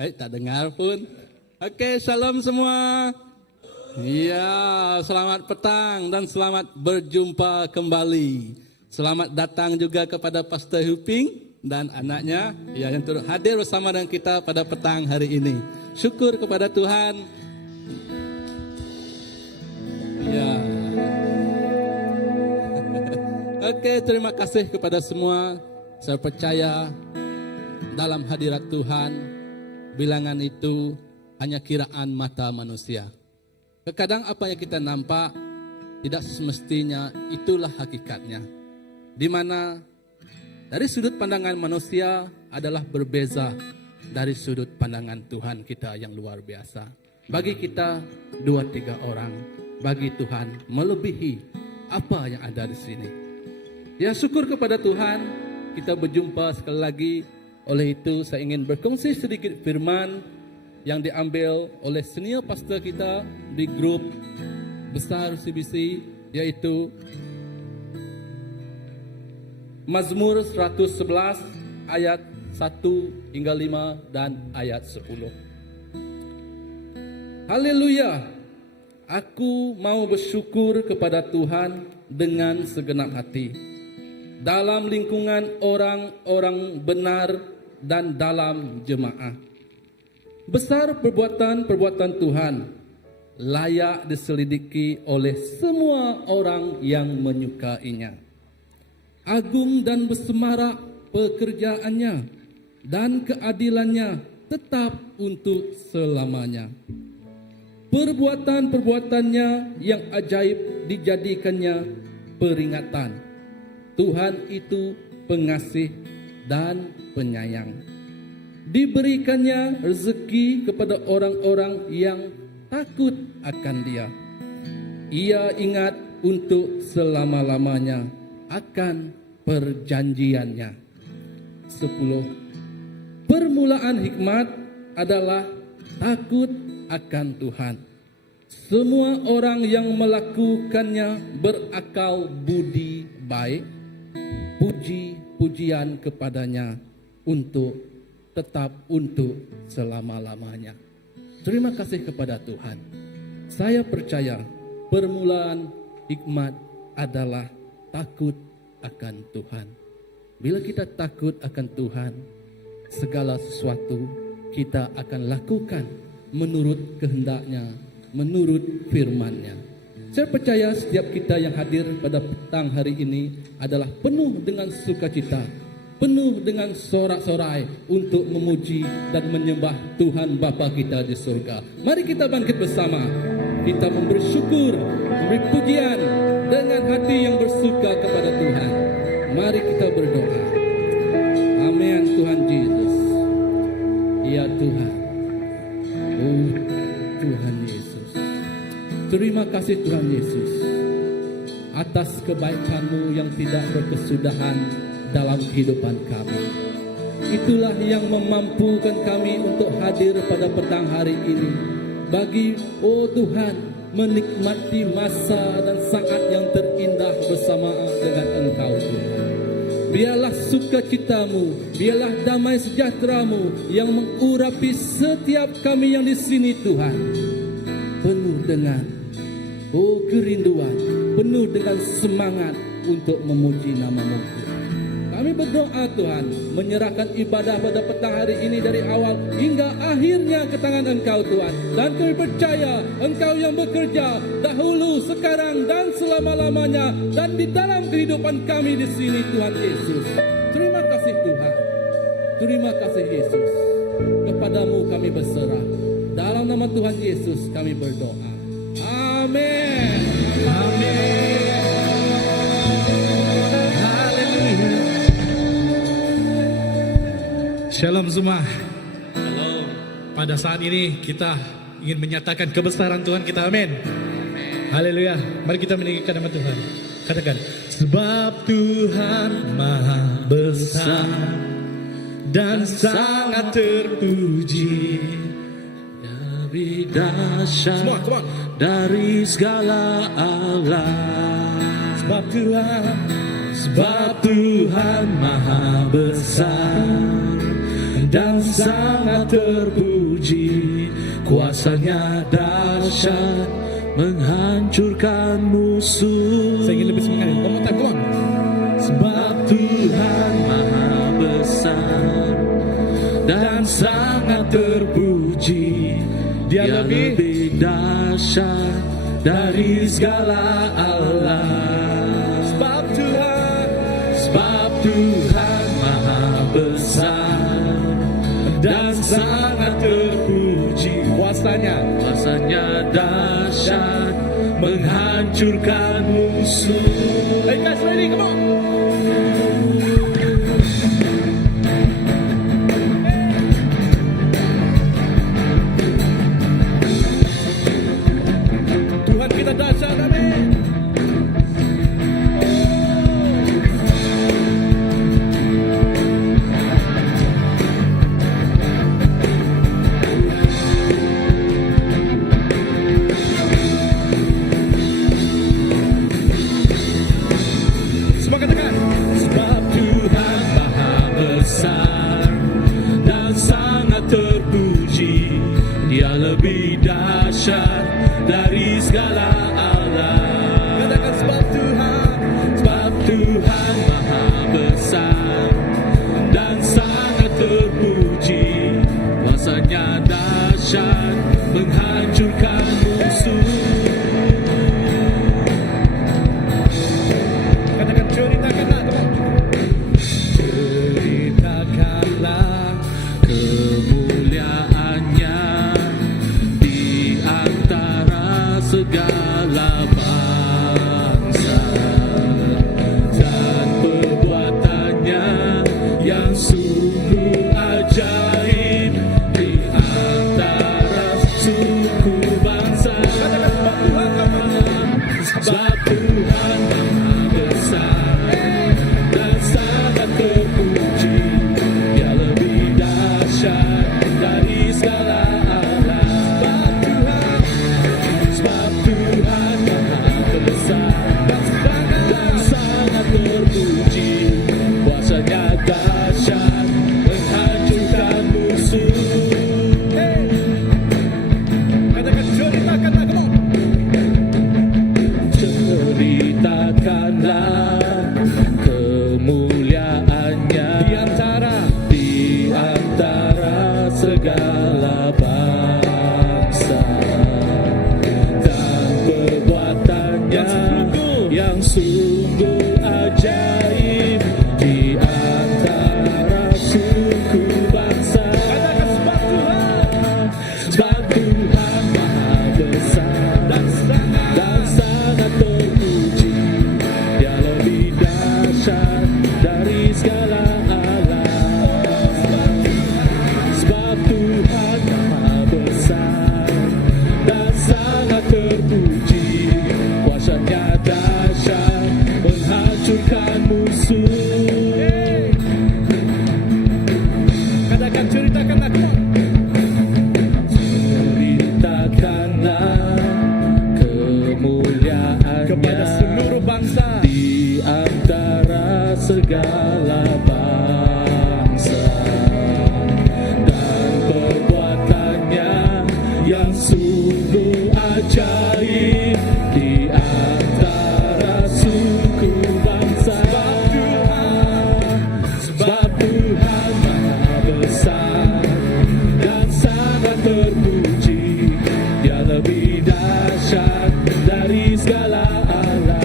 Tak dengar pun. Oke, shalom semua. Iya, selamat petang dan selamat berjumpa kembali. Selamat datang juga kepada Pastor Huping dan anaknya yang turut hadir bersama dengan kita pada petang hari ini. Syukur kepada Tuhan. Ya. Oke, terima kasih kepada semua. Saya percaya dalam hadirat Tuhan bilangan itu hanya kiraan mata manusia. Terkadang apa yang kita nampak tidak semestinya itulah hakikatnya. Di mana dari sudut pandangan manusia adalah berbeza dari sudut pandangan Tuhan kita yang luar biasa. Bagi kita 2-3 orang, bagi Tuhan melebihi apa yang ada di sini. Ya, syukur kepada Tuhan kita berjumpa sekali lagi. Oleh itu saya ingin berkongsi sedikit firman yang diambil oleh senior pastor kita di grup besar CBC, yaitu Mazmur 111 ayat 1 hingga 5 dan ayat 10. Haleluya, aku mau bersyukur kepada Tuhan dengan segenap hati, dalam lingkungan orang-orang benar dan dalam jemaah. Besar perbuatan-perbuatan Tuhan, layak diselidiki oleh semua orang yang menyukainya. Agung dan bersemarak pekerjaannya, dan keadilannya tetap untuk selamanya. Perbuatan-perbuatannya yang ajaib dijadikannya peringatan. Tuhan itu pengasih dan penyayang. Diberikannya rezeki kepada orang-orang yang takut akan Dia. Ia ingat untuk selama-lamanya akan perjanjiannya. 10. Permulaan hikmat adalah takut akan Tuhan. Semua orang yang melakukannya berakal budi baik. Puji-pujian kepadanya tetap untuk selama-lamanya. Terima kasih kepada Tuhan. Saya percaya permulaan hikmat adalah takut akan Tuhan. Bila kita takut akan Tuhan, segala sesuatu kita akan lakukan menurut kehendaknya, menurut firman-Nya. Saya percaya setiap kita yang hadir pada petang hari ini adalah penuh dengan sukacita, penuh dengan sorak-sorai untuk memuji dan menyembah Tuhan Bapa kita di surga. Mari kita bangkit bersama. Kita memberi syukur, memberi pujian dengan hati yang bersuka kepada Tuhan. Mari kita berdoa. Amin, Tuhan Yesus. Ya Tuhan. Oh Tuhan Yesus. Terima kasih Tuhan Yesus atas kebaikan-Mu yang tidak berkesudahan dalam kehidupan kami. Itulah yang memampukan kami untuk hadir pada petang hari ini. Bagi, oh Tuhan, menikmati masa dan saat yang terindah bersama dengan Engkau Tuhan. Biarlah sukacita-Mu, biarlah damai sejahtera-Mu yang mengurapi setiap kami yang di sini Tuhan. Penuh dengan kerinduan, penuh dengan semangat untuk memuji nama-Mu. Kami berdoa Tuhan, menyerahkan ibadah pada petang hari ini dari awal hingga akhirnya ke tangan Engkau Tuhan. Dan kami percaya Engkau yang bekerja dahulu, sekarang dan selama-lamanya, dan di dalam kehidupan kami di sini Tuhan Yesus. Terima kasih Tuhan. Terima kasih Yesus. Kepadamu kami berserah. Dalam nama Tuhan Yesus kami berdoa. Amin. Amin. Haleluya. Shalom semua. Shalom. Pada saat ini kita ingin menyatakan kebesaran Tuhan kita. Amin. Haleluya. Mari kita meninggikan nama Tuhan. Katakan, sebab Tuhan maha besar dan sangat terpuji, lebih dahsyat dari segala alam. Sebab Tuhan maha besar dan sangat terpuji, terpuji, kuasanya dahsyat menghancurkan musuh. Saya ingin lebih semangat. One more time, come on. Sebab Tuhan maha besar dan sangat terpuji, Dia lebih dahsyat dari segala Allah. Sebab Tuhan maha besar dan sangat terpuji, kuasanya dahsyat menghancurkan musuh. Hey guys, ready? Come on. Tuhan kita dahsyat, amin. Semangat tekan. Sebab Tuhan maha besar dan sangat terpuji, Dia lebih dahsyat dari segala Allah. Katakan sebab Tuhan maha besar dan sangat terpuji, kuasanya dahsyat menghancurkan musuh. Katakan ceritakanlah, teman. Ceritakanlah kemuliaannya di antara segala bangsa, dan perbuatannya yang sungguh ajaib di antara suku bangsa. Sebab Tuhan maha besar dan sangat terpuji, Dia lebih dahsyat dari segala Allah. Sebab Tuhan maha besar dan sangat terpuji, kuasanya dahsyat menghancurkan musuh. Katakan ceritakanlah, come on. Ceritakanlah kemuliaannya di antara segala bangsa, dan perbuatannya yang sungguh ajaib di antara suku bangsa. Sebab Tuhan maha besar dan sangat terpuji, Dia lebih dahsyat dari segala Allah. Sebab Tuhan maha besar dan sangat terpuji, kuasanya dahsyat menghancurkan musuh. Katakan ceritakanlah, come on. Ceritakanlah kemuliaannya Kepada seluruh bangsa. di antara segala bangsa, dan perbuatannya yang sungguh ajaib di antara suku bangsa. Sebab Tuhan maha besar dan sangat terpuji, Dia lebih dahsyat dari segala Allah.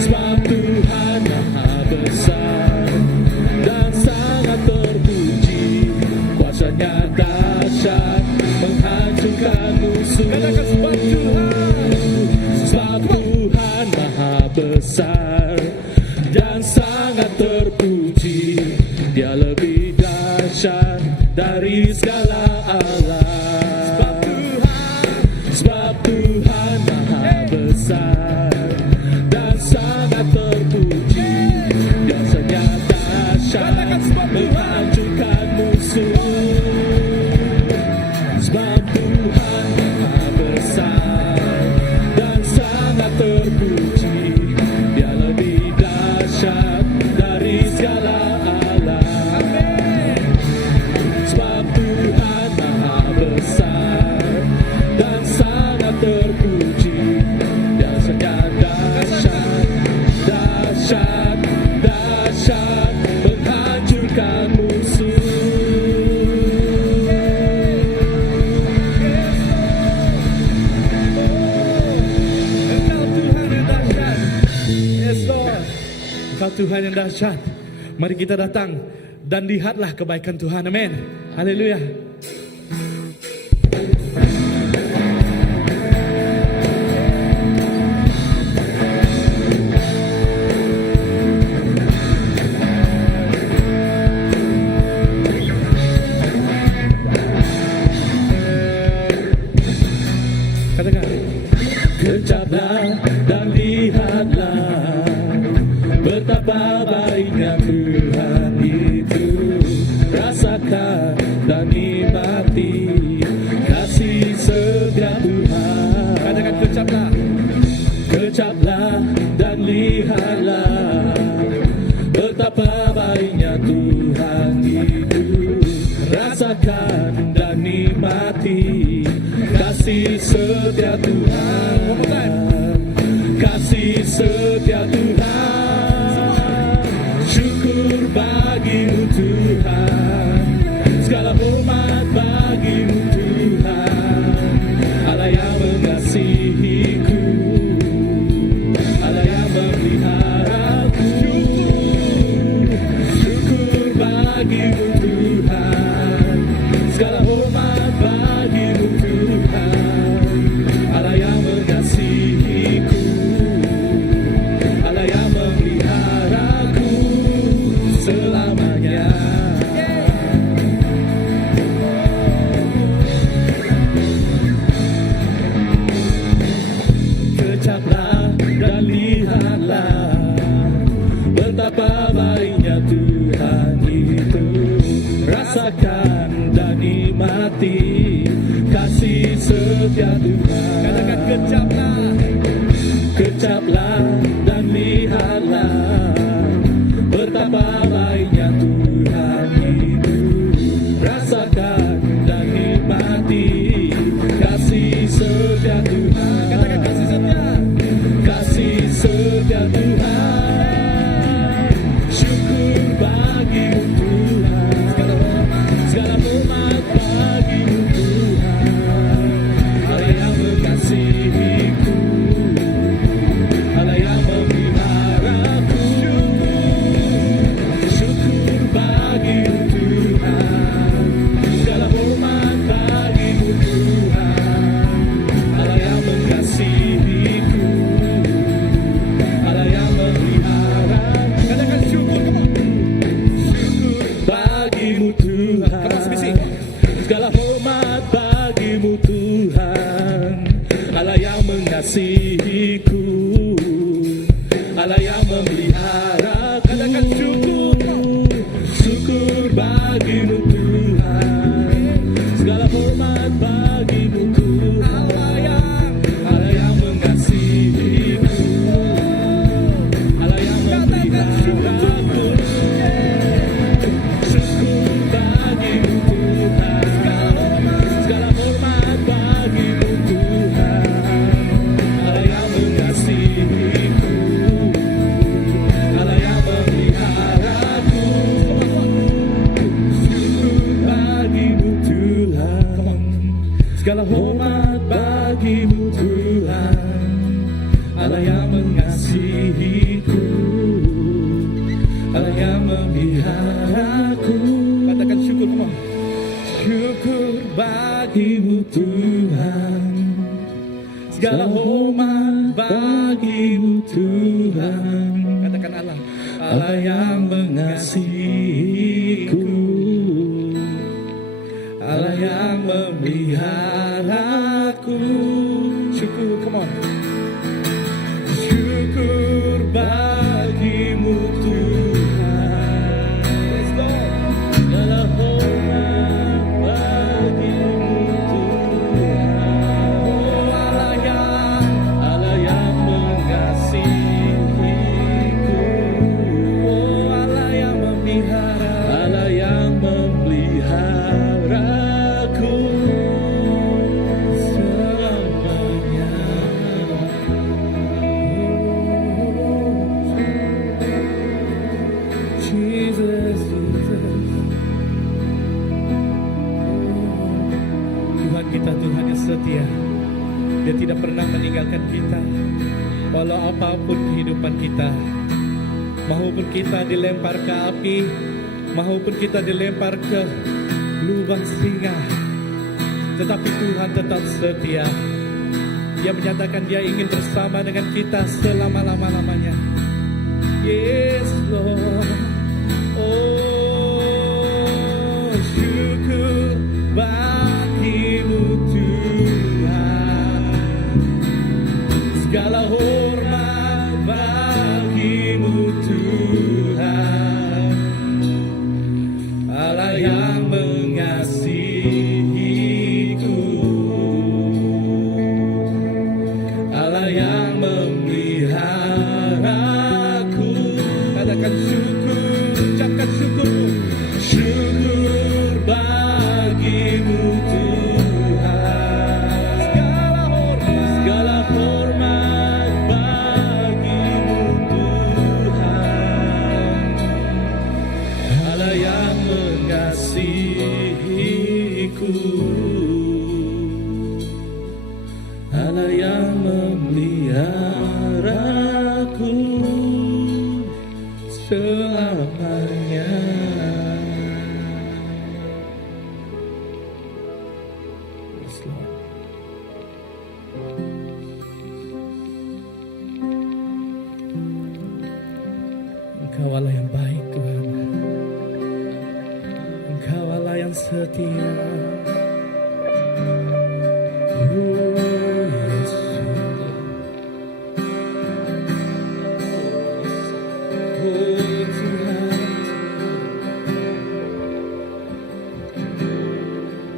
Sebab Tuhan maha besar dan sangat terpuji, kuasanya dahsyat menghancurkan musuh. Katakan sebab Tuhan maha besar dan sangat terpuji, Dia lebih dahsyat dari segala Allah. Sebab Tuhan maha besar dan sangat terpuji, biasanya dahsyat menghancurkan musuh. Sebab Tuhan maha besar dan sangat terpuji, Dia lebih dahsyat dari segala Allah. Sebab Engkau Tuhan yang dahsyat. Mari kita datang dan lihatlah kebaikan Tuhan. Amin. Haleluya. Katakan, kecaplah dan lihatlah betapa baiknya Tuhan itu. Rasakan dan nikmati kasih setia Tuhan. Katakan, kecaplah, kecaplah dan lihatlah betapa baiknya Tuhan itu. Rasakan dan nikmati kasih setia Tuhan. Kasih setia Tuhan. Syukur bagimu Tuhan. Segala hormat bagimu Tuhan. Allah yang mengasihiku, Allah yang memeliharaku. Syukur bagimu Tuhan. Segala hormat bagimu Tuhan. Allah yang mengasihiku, Allah yang memeliharaku selamanya. Kecaplah dan lihatlah betapa baiknya Tuhan itu. Rasakan dan nikmati kasih setia Tuhan. Katakan, kecaplah, kecaplah dan lihatlah betapa baiknya Tuhan itu. Rasakan dan nikmati kasih setia Tuhan. Katakan, kasih setia, kasih setia Tuhan. Syukur bagimu Tuhan. Segala hormat bagimu Tuhan. Allah yang mengasihiku, Allah yang memeliharaku. Syukur bagimu Tuhan. Segala hormat bagimu Tuhan. Allah yang mengasihiku, Allah yang memeliharaku. Katakan syukur, syukur bagimu Tuhan. Segala hormat bagimu Tuhan. Allah yang mengasihiku, Allah yang memeliharaku. Katakan syukur, syukur bagimu Tuhan. Segala hormat bagimu Tuhan. Allah yang mengasihiku, Allah yang memeliharaku. Syukur bagimu Tuhan. Segala hormat bagimu Tuhan. Allah yang mengasihiku, Allah yang memeliharaku. Syukur bagimu Tuhan. Segala hormat bagimu Tuhan. Allah yang mengasihiku, Allah yang memeliharaku. Katakan syukur, syukur bagimu Tuhan. Segala hormat bagimu Tuhan. Katakan Allah, Allah yang mengasihiku, Allah yang memeliharaku. Syukur, come on. Syukur bagimu Tuhan. Let's go. Segala hormat bagimu Tuhan. Oh, Allah yang mengasihiku. Oh, Allah yang memelihara. Allah yang memeliharaku selamanya. Jesus, Jesus. Tuhan kita Tuhan yang setia. Dia tidak pernah meninggalkan kita. Walau apapun kehidupan kita, Maupun kita dilempar ke api, maupun kita dilempar ke lubang singa, tetapi Tuhan tetap setia. Dia menyatakan dia ingin bersama dengan kita selama-lamanya. Yes Lord. Oh, syukur bagimu Tuhan. Segala hormat bagimu Tuhan. Allah yang mengasihiku, Allah yang memeliharaku. Katakan syukur, ucapkan syukur. Syukur bagimu Tuhan. Segala hormat bagimu Tuhan. Allah yang mengasihiku, Allah yang memeliharaku selamanya. Yes, Lord. Engkau Allah yang baik Tuhan. Engkau Allah yang setia.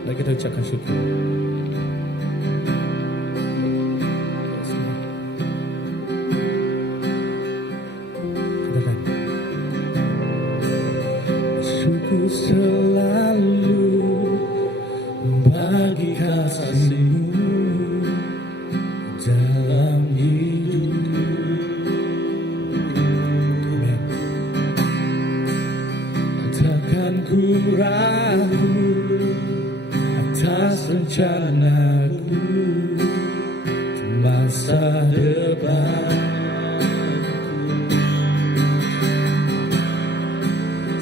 Mari kita ucapkan syukur. Katakan, syukur selalu bagi kasih-Mu dalam hidup. Amen. Takkan ku ragu atas rencanaku di masa depan.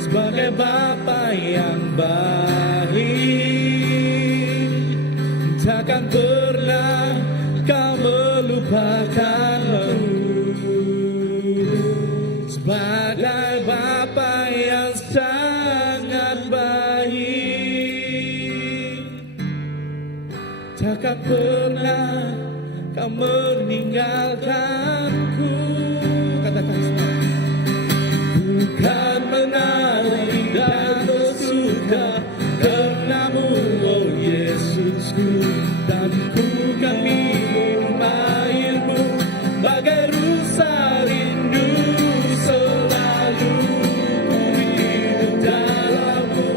Sebagai Bapa yang baik, takkan pernah Kau melupakanku. Sebagai Bapa yang sangat baik, takkan pernah Kau meninggalkanku. Katakan semua. Bukan menari dan bersuka karenamu, oh Yesusku, dan ku kan minum airmu bagai rusa rindu. Selalu ku hidup dalammu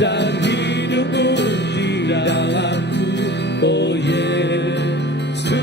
dan hidupmu di dalamku, oh Yesusku.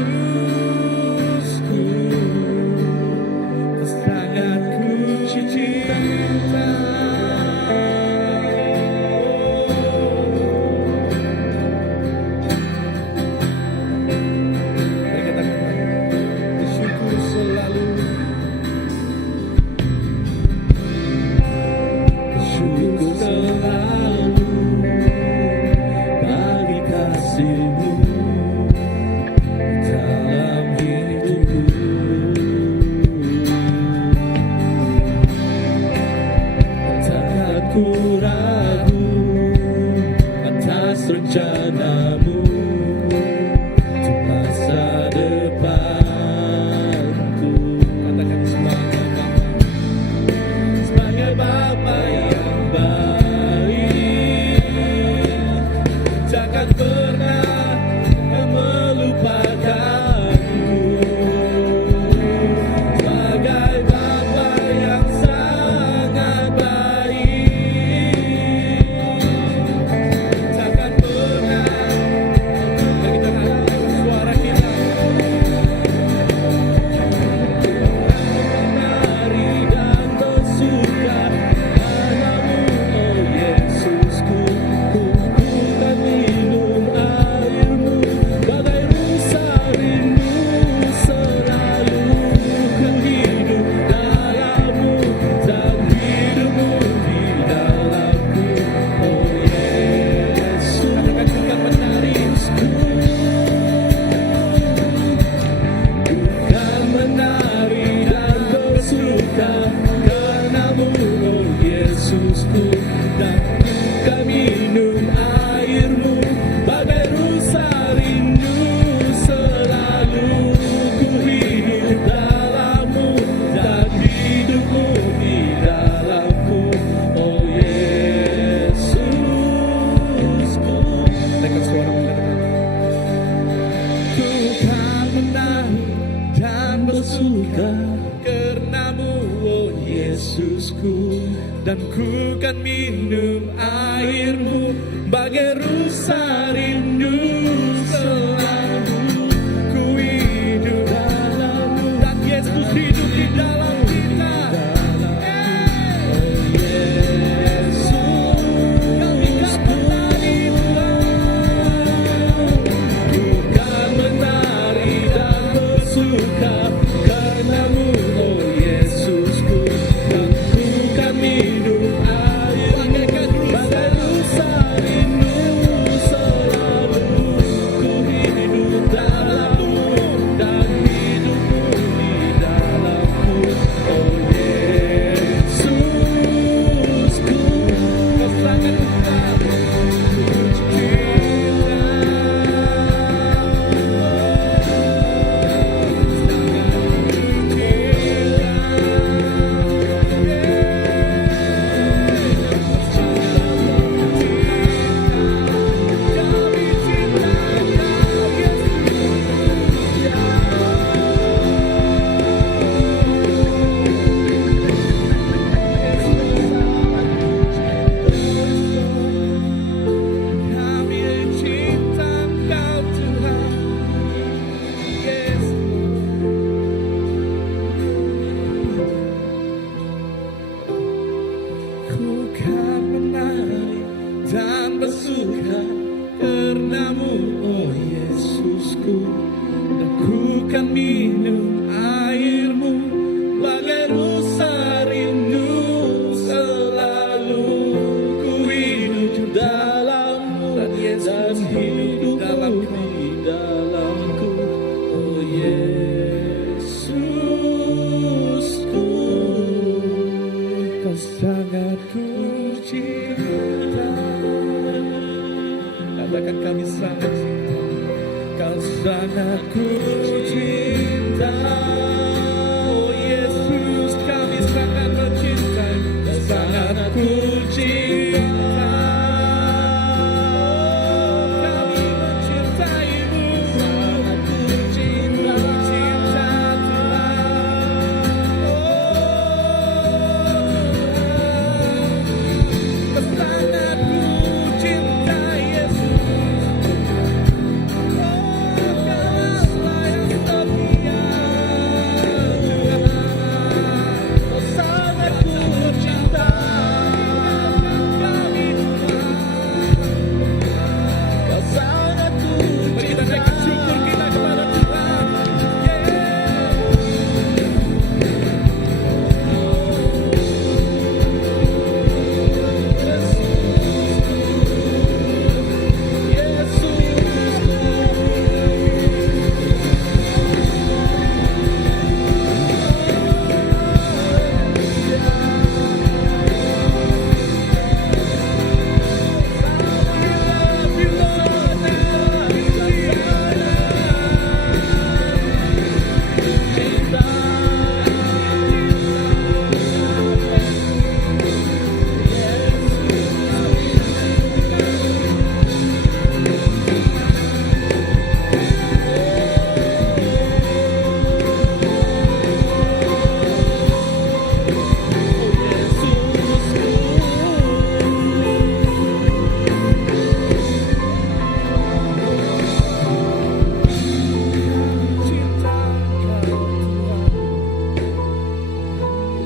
dan bersuka karenamu, oh Yesusku. Dan ku kan minum airmu bagai rusa rindu selalu. Ku hidup dalammu dan Yesus hidup di dalam kita. Dan bersuka karenamu, oh Yesusku. Dan ku kan minum airmu bagai rusa rindu selalu. Ku hidup dalammu dan hidup dalamku, oh Yesusku. Kau sangat ku cinta. Katakan kami sangat cinta. Kau sangat ku cinta. Oh Yesus, kami sangat mencintai. Kau sangat ku cinta. Kami mencintaimu. Sangat ku cinta. Cinta Tuhan. Kau sangat ku cinta Yesus.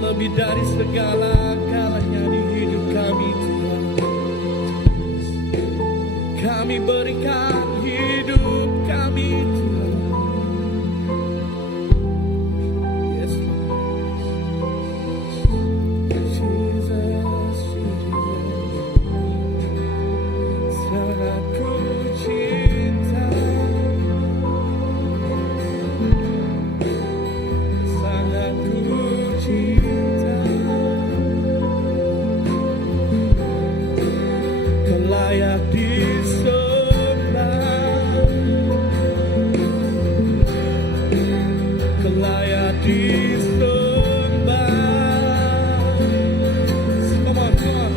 Lebih dari segala-galanya di hidup kami Tuhan. Kami berikan hidup kami Tuhan. Yes Lord. Jesus, sangat ku cinta. Sangat ku cinta. Kau layak disembah. Kau layak disembah. Come on, come on.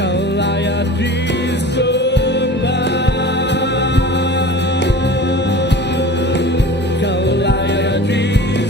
Kau layak disembah. Kau layak disembah.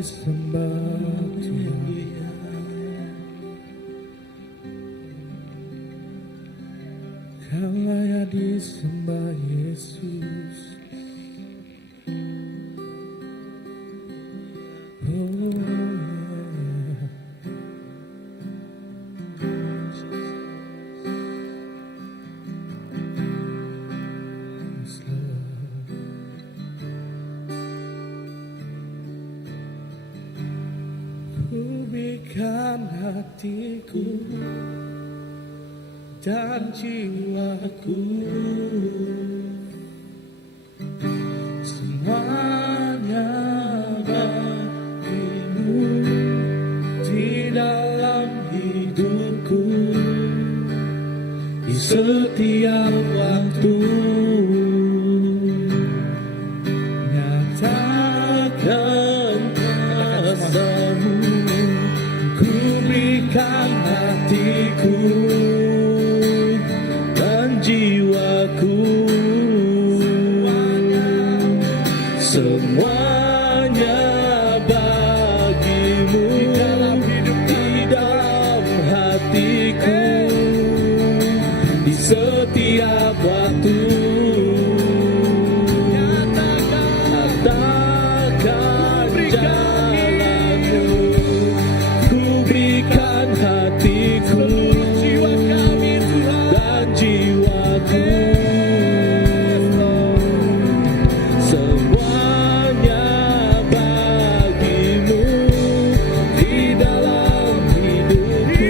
disembah Tuhan. Kau layak disembah Yesus. Oh, yes, Lord. Ku berikan hatiku dan jiwaku, semuanya bagimu di dalam hidupku, di setiap waktu. Nyatakan kuasa-Mu, ku berikan hatiku dan jiwaku, semuanya bagimu di dalam hatiku, di setiap waktu. Nyatakan jalanmu, ku berikan hatiku dan jiwaku, semuanya bagimu di dalam hidupku,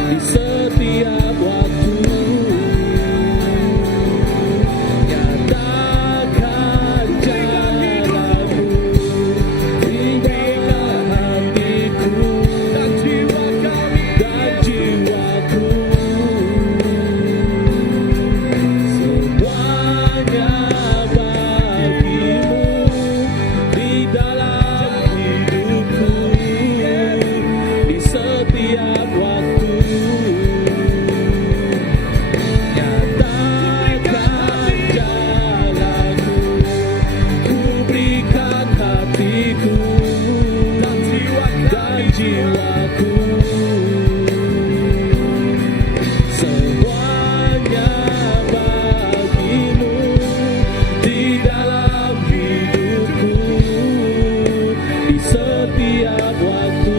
di setiap waktu. Nyatakan jalanmu, berikan hatiku dan jiwaku, semuanya bagimu di dalam hidupku, di setiap waktu. Nyatakan jalanmu, ku berikan hatiku dan jiwaku, semuanya bagimu di dalam hidupku, di setiap waktu.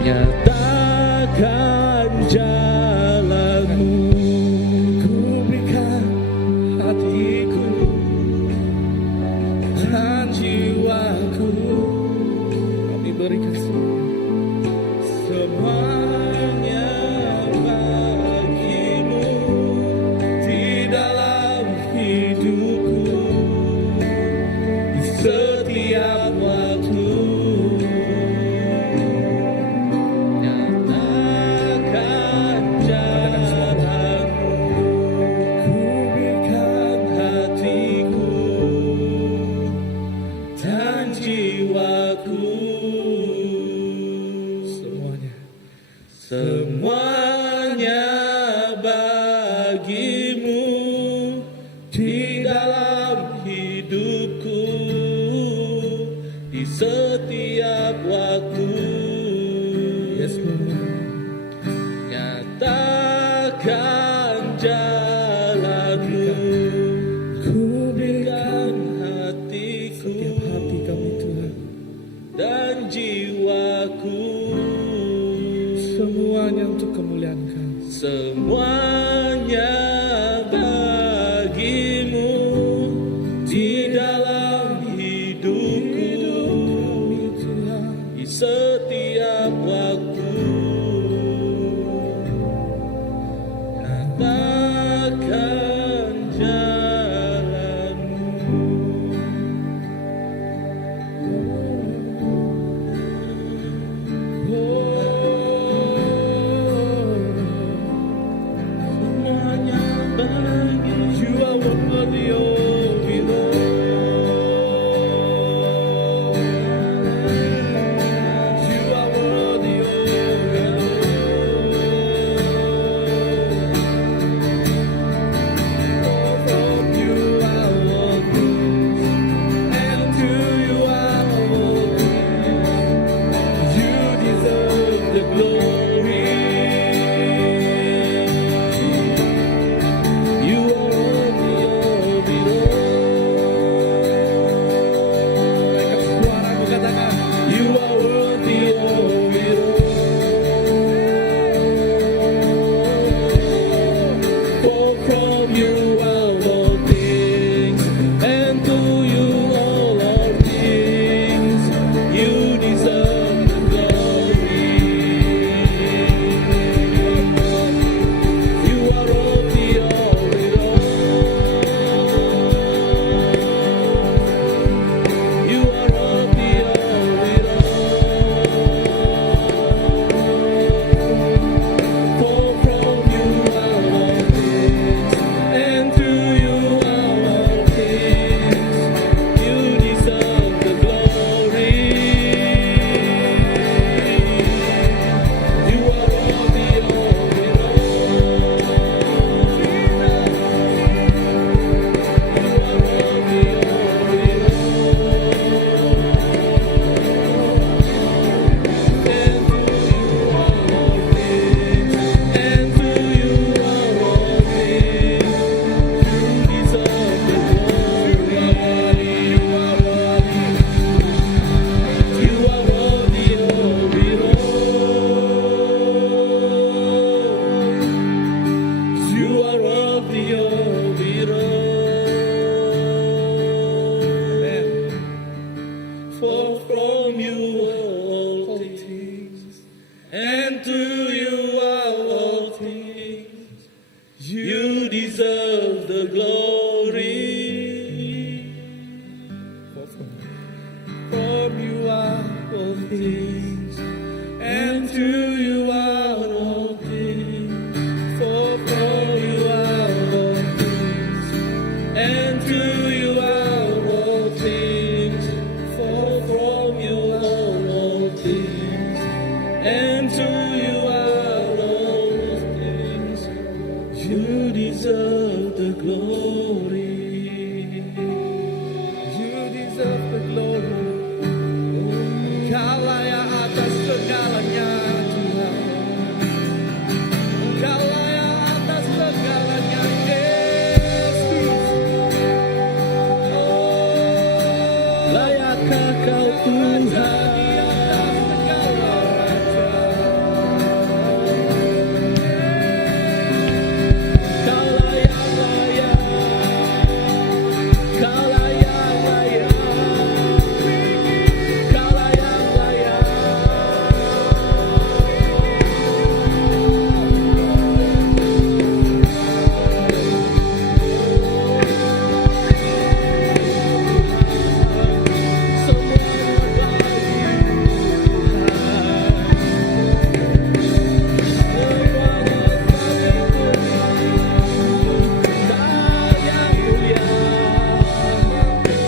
Nyatakan jalanmu, ku berikan hatiku dan jiwaku, kami berikan semuanya bagimu di dalam hidupku, di setiap waktu. Nyatakan jalanmu, ku berikan hatiku dan jiwaku, semuanya bagimu di dalam hidupku, di setiap waktu. Yes, Lord. Nyatakan jalanmu, ku berikan hatiku, setiap hati kami Tuhan, dan jiwaku, semuanya untuk kemuliaan Kau, semuanya bagimu di dalam hidupku, di things, and to you are all things. For from you are all things, and to you are all things. For from you are all things, and to you are all things. You deserve the glory. You deserve the glory. Kau layak atas segalanya, Tuhan. Kau layak atas segalanya, Yesus. Oh, layakkah Kau Tuhan di atas segala raja? Kau layak, layak. Kau layak, layak. Kau layak, layak.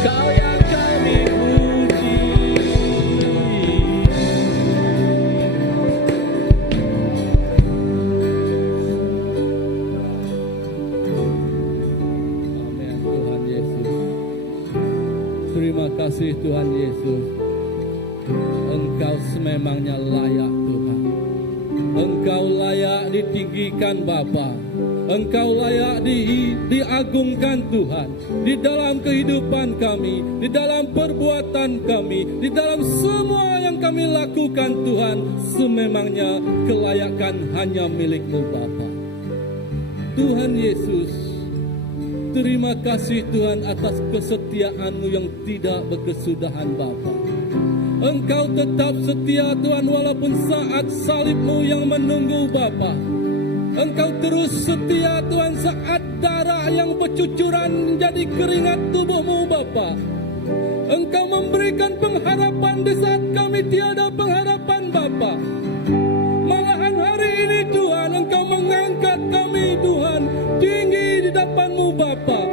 Kau yang kami puji. Amin, Tuhan Yesus. Terima kasih Tuhan Yesus. Engkau sememangnya layak Tuhan. Engkau layak ditinggikan Bapa. Engkau layak diagungkan Tuhan. Di dalam kehidupan kami, di dalam perbuatan kami, di dalam semua yang kami lakukan Tuhan, sememangnya kelayakan hanya milik-Mu Bapa. Tuhan Yesus, terima kasih Tuhan atas kesetiaan-Mu yang tidak berkesudahan Bapa. Engkau tetap setia Tuhan walaupun saat salib-Mu yang menunggu Bapa. Engkau terus setia Tuhan saat darah yang bercucuran menjadi keringat tubuh-Mu Bapa. Engkau memberikan pengharapan di saat kami tiada pengharapan Bapa. Malahan hari ini Tuhan Engkau mengangkat kami Tuhan tinggi di depan-Mu Bapa.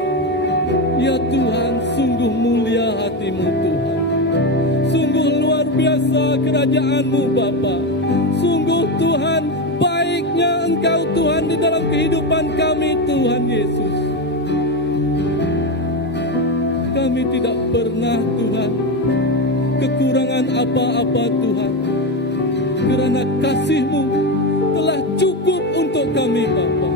Ya Tuhan, sungguh mulia hati-Mu Tuhan. Sungguh luar biasa kerajaan-Mu Bapa. Sungguh Tuhan baiknya Engkau Tuhan di dalam kehidupan kami Tuhan Yesus. Kami tidak pernah Tuhan kekurangan apa-apa Tuhan. Kerana kasih-Mu telah cukup untuk kami Bapa.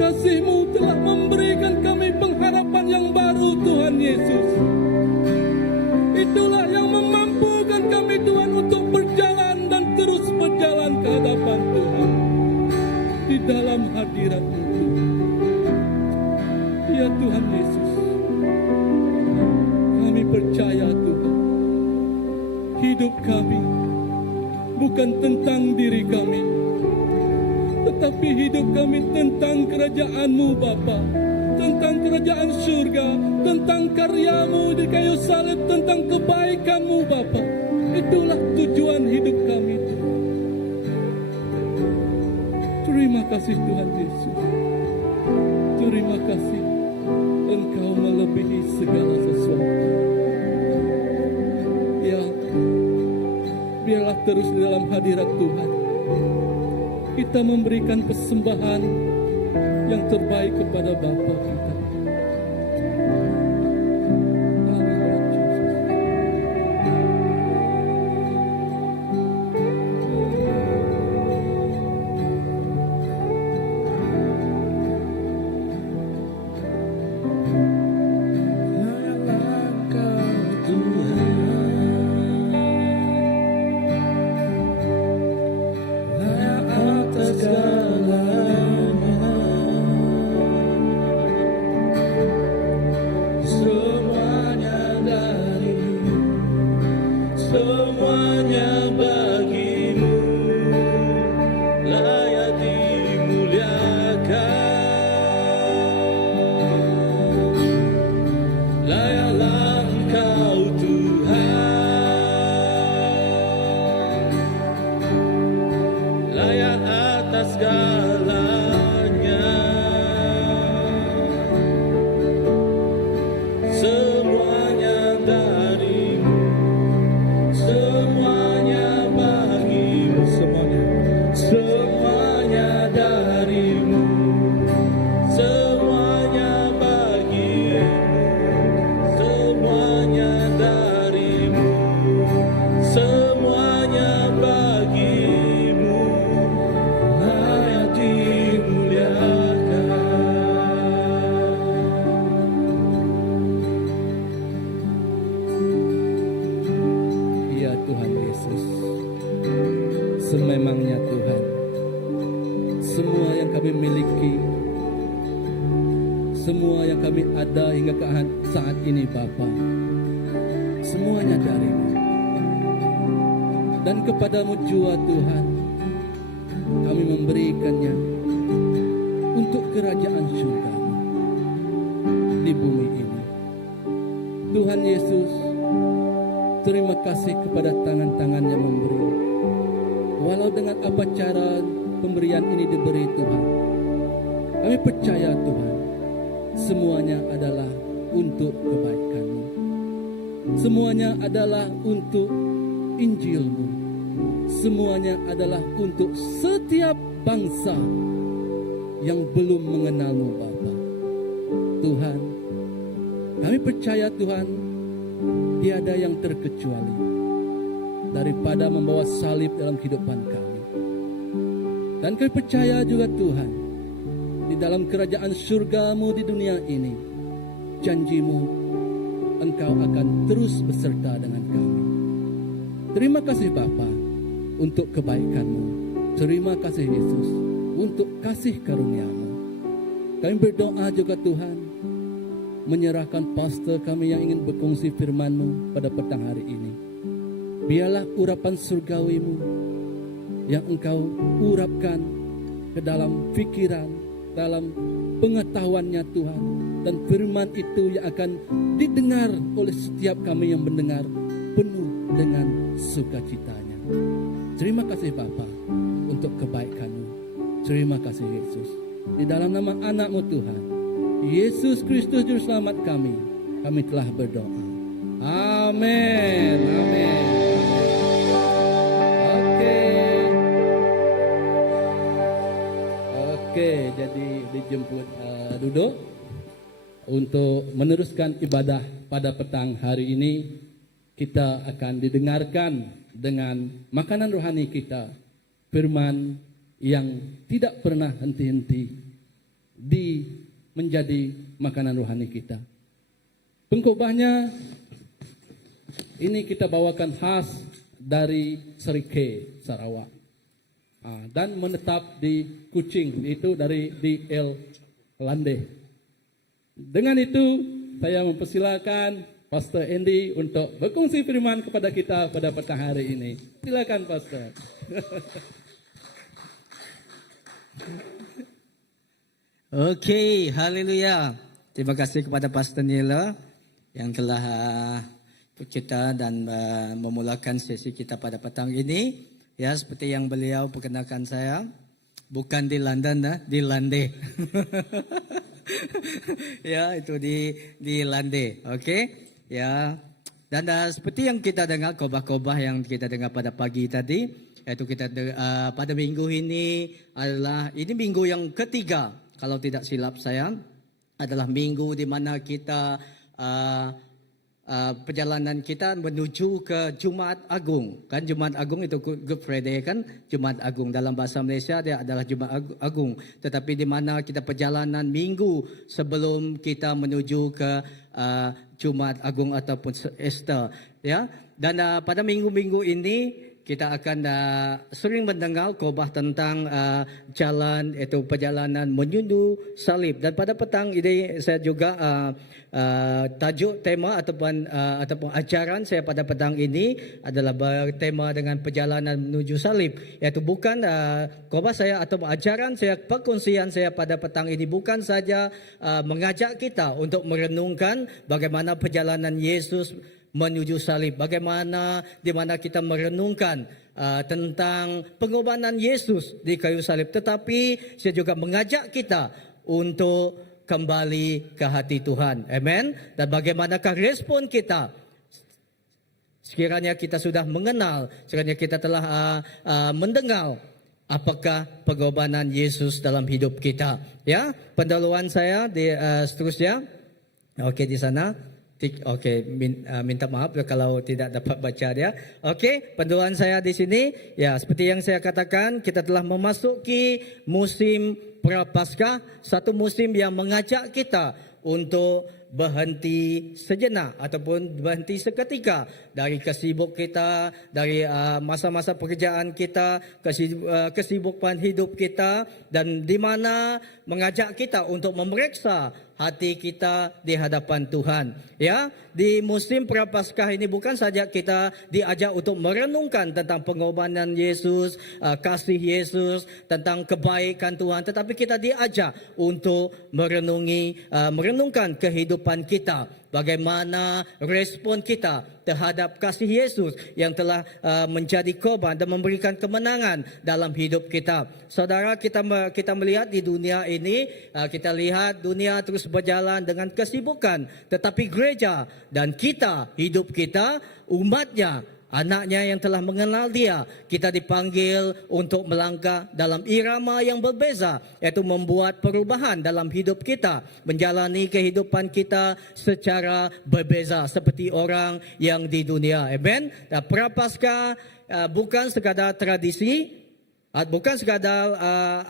Kasih-Mu telah memberikan kami pengharapan yang baru Tuhan Yesus. Itulah yang memampukan kami Tuhan untuk berjalan dan terus berjalan ke hadapan Tuhan di dalam hadirat-Mu Tuhan. Ya Tuhan Yesus, kami percaya Tuhan, hidup kami bukan tentang diri kami, tetapi hidup kami tentang kerajaan-Mu Bapa, tentang kerajaan surga, tentang karya-Mu di kayu salib, tentang kebaikan-Mu Bapa. Itulah tujuan hidup kami Tuhan. Terima kasih Tuhan Yesus. Terima kasih Engkau melebihi segala sesuatu. Ya, biarlah terus di dalam hadirat Tuhan kita memberikan persembahan yang terbaik kepada Bapa kita. Semua yang kami ada hingga ke saat ini Bapa, semuanya dari-Mu. Dan kepadamu jua Tuhan, kami memberikannya untuk kerajaan surga di bumi ini. Tuhan Yesus, terima kasih kepada tangan-tangan yang memberi. Walau dengan apa cara pemberian ini diberi Tuhan, kami percaya Tuhan, semuanya adalah untuk kebaikan-Mu. Semuanya adalah untuk Injil-Mu. Semuanya adalah untuk setiap bangsa yang belum mengenal-Mu Bapa. Tuhan, kami percaya Tuhan, tiada yang terkecuali daripada membawa salib dalam kehidupan kami. Dan kami percaya juga Tuhan, di dalam kerajaan surga-Mu di dunia ini, janji-Mu, Engkau akan terus beserta dengan kami. Terima kasih Bapa untuk kebaikan-Mu. Terima kasih Yesus untuk kasih karunia-Mu. Kami berdoa juga Tuhan, menyerahkan pastor kami yang ingin berkongsi firman-Mu pada petang hari ini. Biarlah urapan surgawi-Mu yang Engkau urapkan ke dalam pikiran, dalam pengetahuannya Tuhan, dan firman itu yang akan didengar oleh setiap kami yang mendengar penuh dengan sukacitanya. Terima kasih Bapa untuk kebaikan-Mu. Terima kasih Yesus. Di dalam nama anak-Mu Tuhan, Yesus Kristus Juru Selamat kami telah berdoa. Amin. Amin. Oke, jadi dijemput duduk untuk meneruskan ibadah pada petang hari ini. Kita akan didengarkan dengan makanan rohani kita, firman yang tidak pernah henti-henti menjadi makanan rohani kita. Pengkhotbahnya ini kita bawakan khas dari Serike, Sarawak, dan menetap di Kuching, itu di El Lande. Dengan itu saya mempersilakan Pastor Andy untuk berkongsi firman kepada kita pada petang hari ini. Silakan Pastor. Oke, haleluya. Terima kasih kepada Pastor Nila yang telah ikut kita dan memulakan sesi kita pada petang ini. Ya, seperti yang beliau perkenalkan saya, bukan di London, di Lande. Ya, itu di Lande. Oke. Ya. Dan seperti yang kita dengar, khotbah-khotbah yang kita dengar pada pagi tadi, yaitu kita pada minggu ini ini minggu yang ketiga, kalau tidak silap saya, adalah minggu di mana kita perjalanan kita menuju ke Jumaat Agung. Kan Jumaat Agung itu Good Friday kan, Jumaat Agung dalam bahasa Malaysia dia adalah Jumaat Agung. Tetapi di mana kita perjalanan minggu sebelum kita menuju ke Jumaat Agung ataupun Easter, ya. Dan pada minggu-minggu ini kita akan sering mendengar khotbah tentang jalan, itu perjalanan menuju salib. Dan pada petang ini saya juga tajuk tema ataupun ajaran saya pada petang ini adalah bertema dengan perjalanan menuju salib. Iaitu bukan khotbah saya atau ajaran saya, perkongsian saya pada petang ini bukan saja mengajak kita untuk merenungkan bagaimana perjalanan Yesus menuju salib, bagaimana di mana kita merenungkan tentang pengorbanan Yesus di kayu salib, tetapi saya juga mengajak kita untuk kembali ke hati Tuhan. Amen. Dan bagaimanakah respon kita sekiranya kita sudah mengenal, sekiranya kita telah mendengar apakah pengorbanan Yesus dalam hidup kita. Ya, pendahuluan saya di seterusnya. Okey, di sana. Okey, minta maaf kalau tidak dapat baca dia. Okey, pendahuluan saya di sini. Ya, seperti yang saya katakan, kita telah memasuki musim Prapaskah, satu musim yang mengajak kita untuk berhenti sejenak ataupun berhenti seketika dari kesibuk kita, dari masa-masa pekerjaan kita, kesibukan hidup kita, dan di mana mengajak kita untuk memeriksa hati kita di hadapan Tuhan. Ya, di musim Prapaskah ini bukan saja kita diajak untuk merenungkan tentang pengorbanan Yesus, kasih Yesus, tentang kebaikan Tuhan, tetapi kita diajak untuk merenungkan kehidupan kita. Bagaimana respon kita terhadap kasih Yesus yang telah menjadi korban dan memberikan kemenangan dalam hidup kita. Saudara, kita melihat di dunia ini, kita lihat dunia terus berjalan dengan kesibukan. Tetapi gereja dan kita, hidup kita, umatnya, anaknya yang telah mengenal Dia, kita dipanggil untuk melangkah dalam irama yang berbeza, yaitu membuat perubahan dalam hidup kita, menjalani kehidupan kita secara berbeza seperti orang yang di dunia. Amen. Dan Prapaskah bukan sekadar tradisi, bukan sekadar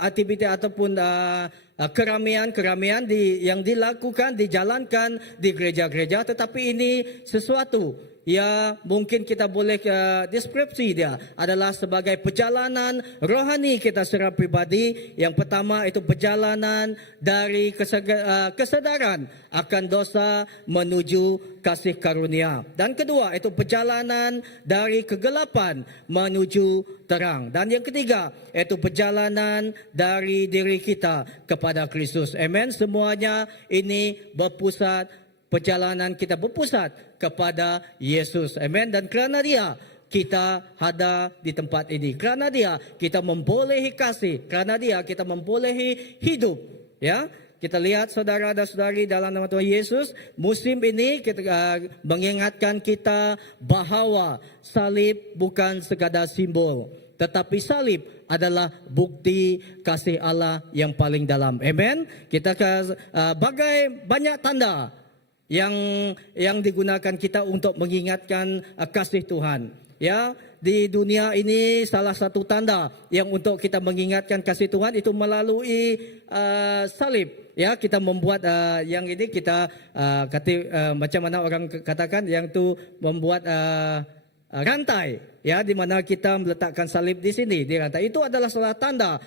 aktiviti ataupun keramaian yang dilakukan, dijalankan di gereja-gereja, tetapi ini sesuatu ya mungkin kita boleh deskripsi dia adalah sebagai perjalanan rohani kita secara pribadi. Yang pertama itu perjalanan dari kesadaran akan dosa menuju kasih karunia. Dan kedua itu perjalanan dari kegelapan menuju terang. Dan yang ketiga itu perjalanan dari diri kita kepada Kristus. Amen. Semuanya ini perjalanan kita berpusat kepada Yesus. Amen. Dan kerana Dia kita ada di tempat ini. Kerana Dia kita membolehi kasih. Kerana Dia kita membolehi hidup. Ya, kita lihat saudara dan saudari dalam nama Tuhan Yesus, musim ini kita mengingatkan kita bahawa salib bukan sekadar simbol, tetapi salib adalah bukti kasih Allah yang paling dalam. Amen. Kita bagai banyak tanda yang digunakan kita untuk mengingatkan kasih Tuhan. Ya, di dunia ini salah satu tanda yang untuk kita mengingatkan kasih Tuhan itu melalui salib. Ya, kita membuat yang ini kita macam mana orang katakan yang tu membuat rantai, ya, di mana kita meletakkan salib di sini di rantai. Itu adalah salah tanda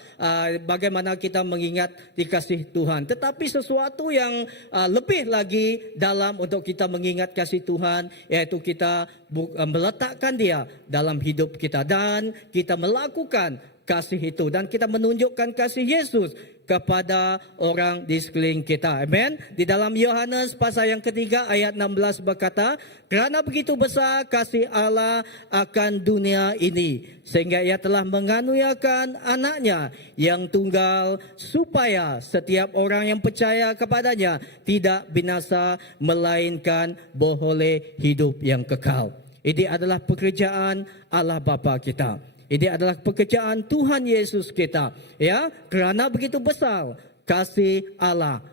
bagaimana kita mengingat dikasih Tuhan. Tetapi sesuatu yang lebih lagi dalam untuk kita mengingat kasih Tuhan, yaitu kita meletakkan Dia dalam hidup kita dan kita melakukan kasih itu dan kita menunjukkan kasih Yesus kepada orang di sekeliling kita. Amen. Di dalam Yohanes pasal yang ketiga ayat 16 berkata, kerana begitu besar kasih Allah akan dunia ini, sehingga Ia telah mengaruniakan anaknya yang tunggal, supaya setiap orang yang percaya kepadanya tidak binasa, melainkan beroleh hidup yang kekal. Ini adalah pekerjaan Allah Bapa kita. Ini adalah pekerjaan Tuhan Yesus kita. Ya, kerana begitu besar kasih Allah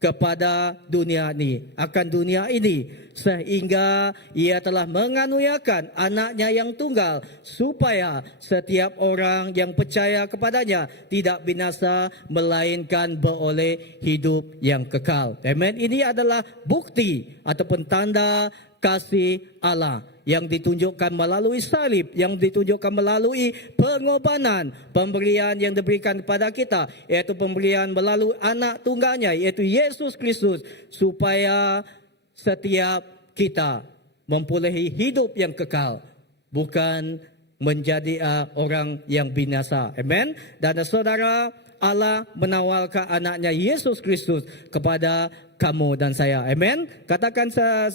kepada dunia ini, akan dunia ini, sehingga Ia telah mengaruniakan anaknya yang tunggal, supaya setiap orang yang percaya kepadanya tidak binasa, melainkan beroleh hidup yang kekal. Amen. Ini adalah bukti ataupun tanda kasih Allah yang ditunjukkan melalui salib, yang ditunjukkan melalui pengorbanan, pemberian yang diberikan kepada kita, yaitu pemberian melalui anak tunggalnya, yaitu Yesus Kristus, supaya setiap kita mempunyai hidup yang kekal, bukan menjadi orang yang binasa. Amen. Dan saudara, Allah menawarkan anaknya Yesus Kristus kepada kamu dan saya. Amen. Katakan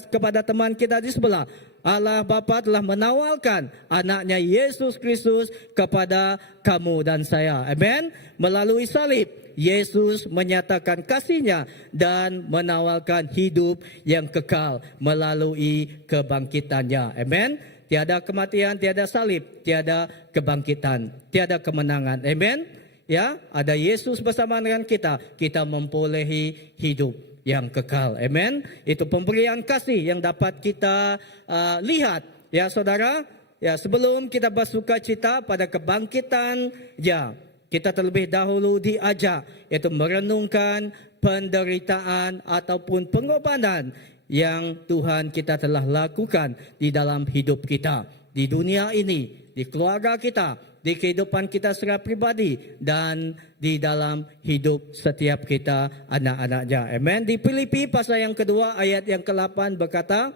kepada teman kita di sebelah, Allah Bapa telah menawarkan anaknya Yesus Kristus kepada kamu dan saya. Amen. Melalui salib, Yesus menyatakan kasih-Nya dan menawarkan hidup yang kekal melalui kebangkitan-Nya. Amen. Tiada kematian, tiada salib, tiada kebangkitan, tiada kemenangan. Amen. Ya, ada Yesus bersama dengan kita, kita memperolehi hidup yang kekal. Amen. Itu pemberian kasih yang dapat kita lihat. Ya saudara, ya sebelum kita bersuka cita pada kebangkitan, ya kita terlebih dahulu diajak, yaitu merenungkan penderitaan ataupun pengorbanan yang Tuhan kita telah lakukan di dalam hidup kita, di dunia ini, di keluarga kita, di kehidupan kita secara pribadi, dan di dalam hidup setiap kita anak-anaknya. Amen. Di Filipi pasal yang kedua ayat yang ke-8 berkata,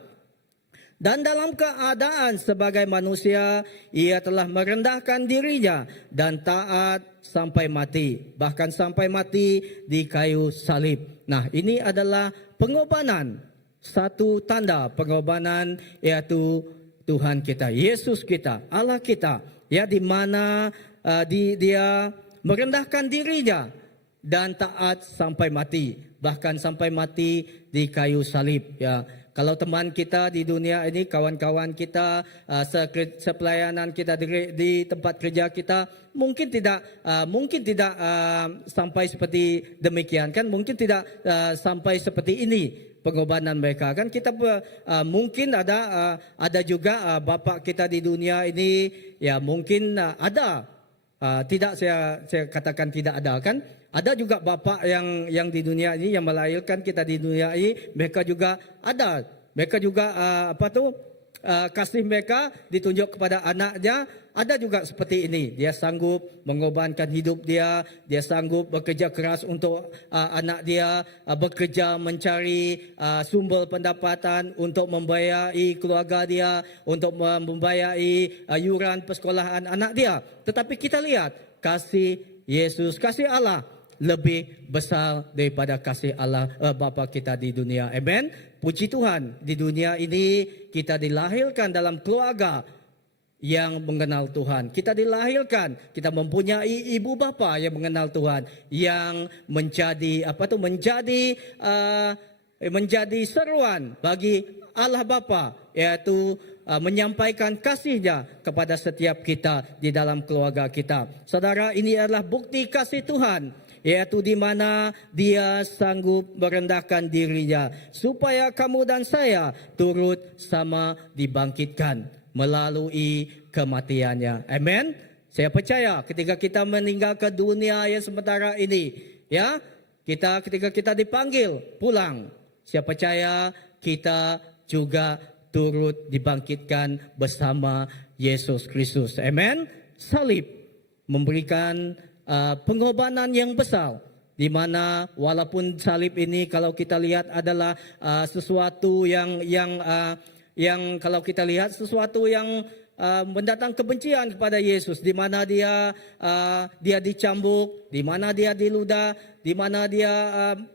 dan dalam keadaan sebagai manusia, ia telah merendahkan dirinya dan taat sampai mati, bahkan sampai mati di kayu salib. Nah, ini adalah pengorbanan, satu tanda pengorbanan, yaitu Tuhan kita, Yesus kita, Allah kita, ya, di mana dia merendahkan dirinya dan taat sampai mati, bahkan sampai mati di kayu salib, ya. Kalau teman kita di dunia ini, kawan-kawan kita, sepelayanan kita di tempat kerja kita, mungkin tidak sampai seperti demikian, kan? Mungkin tidak sampai seperti ini pengorbanan mereka, kan? Kita mungkin ada juga bapa kita di dunia ini, ya mungkin ada, tidak saya katakan tidak ada, kan? Ada juga bapa yang di dunia ini, yang melahirkan kita di dunia ini, mereka juga ada. Mereka juga kasih mereka ditunjuk kepada anaknya. Ada juga seperti ini. Dia sanggup mengorbankan hidup dia. Dia sanggup bekerja keras untuk anak dia, bekerja mencari sumber pendapatan untuk membayari keluarga dia, untuk membayari yuran persekolahan anak dia. Tetapi kita lihat kasih Yesus, kasih Allah lebih besar daripada kasih Allah Bapa kita di dunia. Amen. Puji Tuhan, di dunia ini kita dilahirkan dalam keluarga yang mengenal Tuhan. Kita dilahirkan, kita mempunyai ibu bapa yang mengenal Tuhan, yang menjadi menjadi seruan bagi Allah Bapa, yaitu menyampaikan kasih-Nya kepada setiap kita di dalam keluarga kita. Saudara, ini adalah bukti kasih Tuhan, yaitu di mana Dia sanggup merendahkan dirinya supaya kamu dan saya turut sama dibangkitkan melalui kematiannya. Amen. Saya percaya ketika kita meninggalkan dunia yang sementara ini, ya, ketika kita dipanggil pulang, saya percaya kita juga turut dibangkitkan bersama Yesus Kristus. Amen. Salib memberikan pengorbanan yang besar, di mana walaupun salib ini kalau kita lihat adalah sesuatu yang kalau kita lihat sesuatu yang mendatang kebencian kepada Yesus, di mana dia dicambuk, di mana dia diludah, di mana dia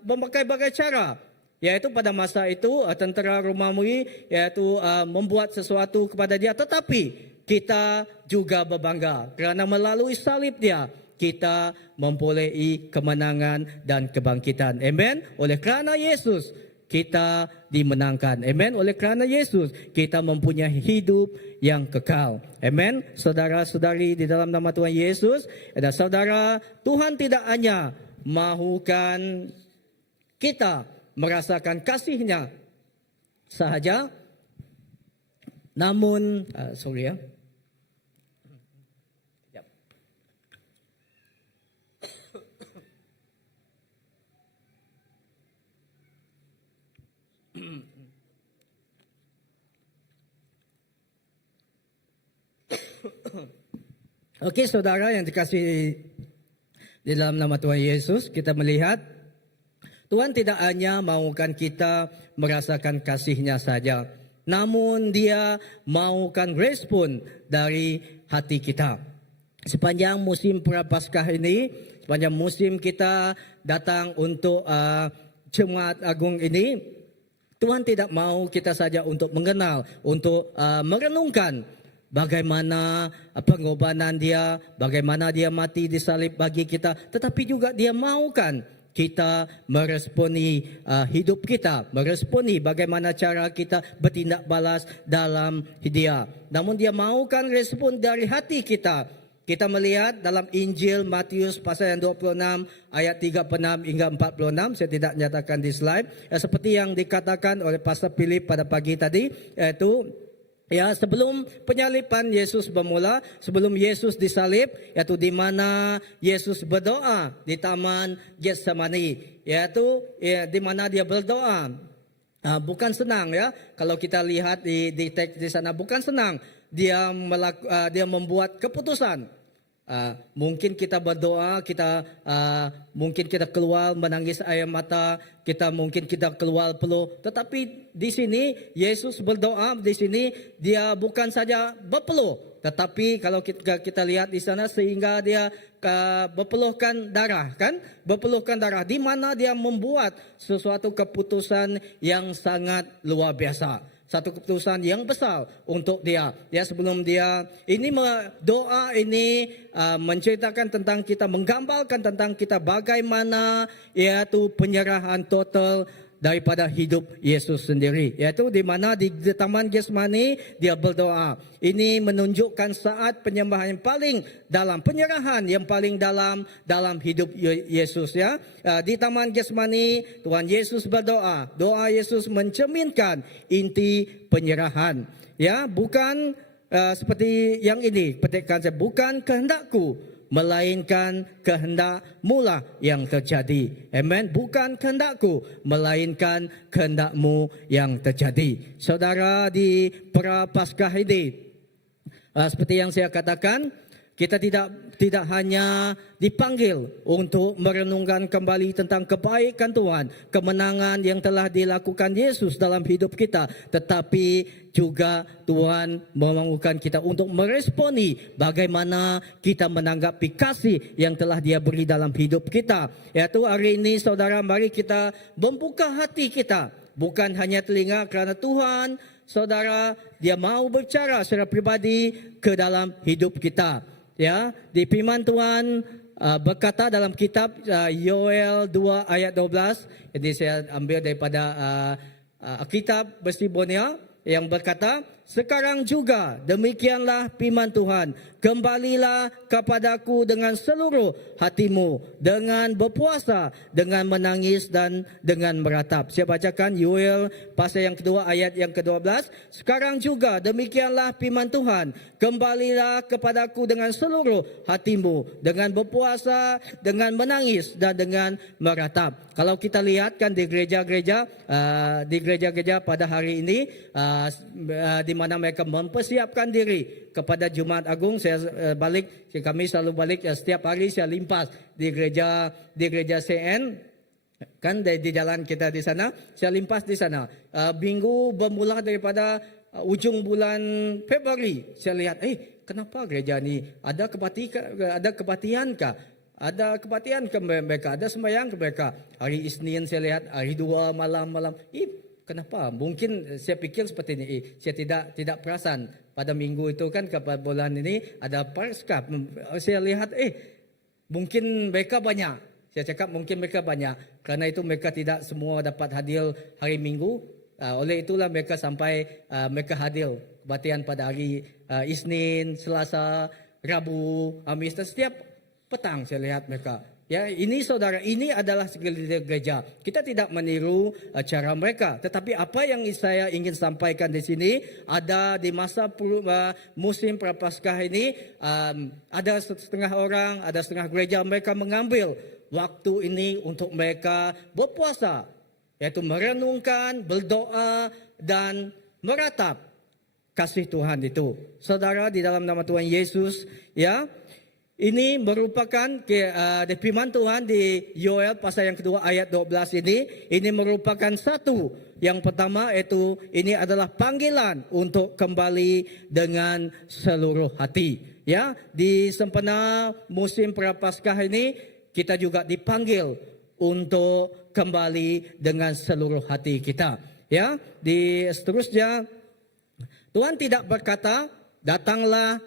memakai berbagai cara, yaitu pada masa itu tentara Romawi yaitu membuat sesuatu kepada dia. Tetapi kita juga berbangga kerana melalui salib dia kita memperoleh kemenangan dan kebangkitan. Amen. Oleh kerana Yesus kita dimenangkan. Amen. Oleh kerana Yesus kita mempunyai hidup yang kekal. Amen. Saudara-saudari di dalam nama Tuhan Yesus, dan saudara, Tuhan tidak hanya mahukan kita merasakan kasih-Nya sahaja, namun Okey, saudara yang dikasihi di dalam nama Tuhan Yesus, kita melihat Tuhan tidak hanya mahukan kita merasakan kasih-Nya saja, namun Dia mahukan respon dari hati kita. Sepanjang musim Prapaskah ini, sepanjang musim kita datang untuk Jemaat Agung ini, Tuhan tidak mahu kita saja untuk mengenal, untuk merenungkan bagaimana pengorbanan Dia, bagaimana Dia mati di salib bagi kita, tetapi juga Dia mahukan kita meresponi hidup kita, meresponi bagaimana cara kita bertindak balas dalam Dia. Namun Dia mahukan respon dari hati kita. Kita melihat dalam Injil Matius pasal yang 26 ayat 36 hingga 46. Saya tidak nyatakan di slide. Seperti yang dikatakan oleh Pastor Philip pada pagi tadi, yaitu Ya, sebelum penyaliban Yesus bermula, sebelum Yesus disalib, yaitu di mana Yesus berdoa di Taman Getsemani, yaitu di mana dia berdoa. Bukan senang ya, kalau kita lihat di teks di sana bukan senang. Dia membuat keputusan. Mungkin kita berdoa, mungkin kita keluar menangis air mata, mungkin kita keluar peluh. Tetapi di sini Yesus berdoa, di sini dia bukan saja berpeluh, tetapi kalau kita lihat di sana sehingga dia berpeluhkan darah, kan? Berpeluhkan darah, di mana dia membuat sesuatu keputusan yang sangat luar biasa. Satu keputusan yang besar untuk dia. Ya, sebelum dia ini doa ini menceritakan tentang kita, menggambarkan tentang kita bagaimana yaitu penyerahan total daripada hidup Yesus sendiri. Yaitu di mana di Taman Getsemani dia berdoa. Ini menunjukkan saat penyembahan yang paling dalam, penyerahan yang paling dalam hidup Yesus ya. Di Taman Getsemani Tuhan Yesus berdoa. Doa Yesus mencerminkan inti penyerahan. Ya, bukan seperti yang ini, petikan saya, bukan kehendakku, melainkan kehendak-Mu lah yang terjadi. Amen. Bukan kehendakku, melainkan kehendak-Mu yang terjadi. Saudara, di Prapaskah ini, seperti yang saya katakan, kita tidak hanya dipanggil untuk merenungkan kembali tentang kebaikan Tuhan, kemenangan yang telah dilakukan Yesus dalam hidup kita, tetapi juga Tuhan memaukan kita untuk meresponi bagaimana kita menanggapi kasih yang telah Dia beri dalam hidup kita. Yaitu hari ini saudara, mari kita membuka hati kita, bukan hanya telinga, kerana Tuhan, saudara, Dia mau bicara secara pribadi ke dalam hidup kita. Ya, di firman Tuhan berkata dalam kitab Yoel 2 ayat 12. Jadi saya ambil daripada kitab Besi Bonia yang berkata, sekarang juga demikianlah firman Tuhan, kembalilah kepadaku dengan seluruh hatimu, dengan berpuasa, dengan menangis dan dengan meratap. Saya bacakan Yoel pasal yang kedua ayat yang ke-12. Sekarang juga demikianlah firman Tuhan, kembalilah kepadaku dengan seluruh hatimu, dengan berpuasa, dengan menangis dan dengan meratap. Kalau kita lihat kan di gereja-gereja pada hari ini, di mana mereka mempersiapkan diri kepada Jumaat Agung. Kami selalu balik setiap hari, saya limpas di gereja CN, kan di jalan kita di sana, saya limpas di sana. Minggu bermula daripada ujung bulan Februari, saya lihat, kenapa gereja ni ada kebaktian kah? Ada kebaktian ke mereka, ada sembahyang ke mereka. Hari Isnin saya lihat, hari 2 malam-malam. Kenapa? Mungkin saya pikir seperti ini. Saya tidak perasan pada minggu itu kan, pada bulan ini ada Paskah. Saya lihat, mungkin mereka banyak. Saya cakap mungkin mereka banyak. Kerana itu mereka tidak semua dapat hadir hari Minggu. Oleh itulah mereka mereka hadir kebaktian pada hari Isnin, Selasa, Rabu, Khamis. Setiap petang saya lihat mereka. Ya, ini saudara, ini adalah gereja. Kita tidak meniru cara mereka, tetapi apa yang saya ingin sampaikan di sini, ada di masa musim Prapaskah ini, ada setengah gereja mereka mengambil waktu ini untuk mereka berpuasa, yaitu merenungkan, berdoa dan meratap kasih Tuhan itu. Saudara, di dalam nama Tuhan Yesus, ya, ini merupakan di firman Tuhan di Yoel pasal yang kedua ayat 12 ini merupakan satu. Yang pertama yaitu ini adalah panggilan untuk kembali dengan seluruh hati. Ya, di sempena musim Prapaskah ini kita juga dipanggil untuk kembali dengan seluruh hati kita. Ya, di seterusnya Tuhan tidak berkata datanglah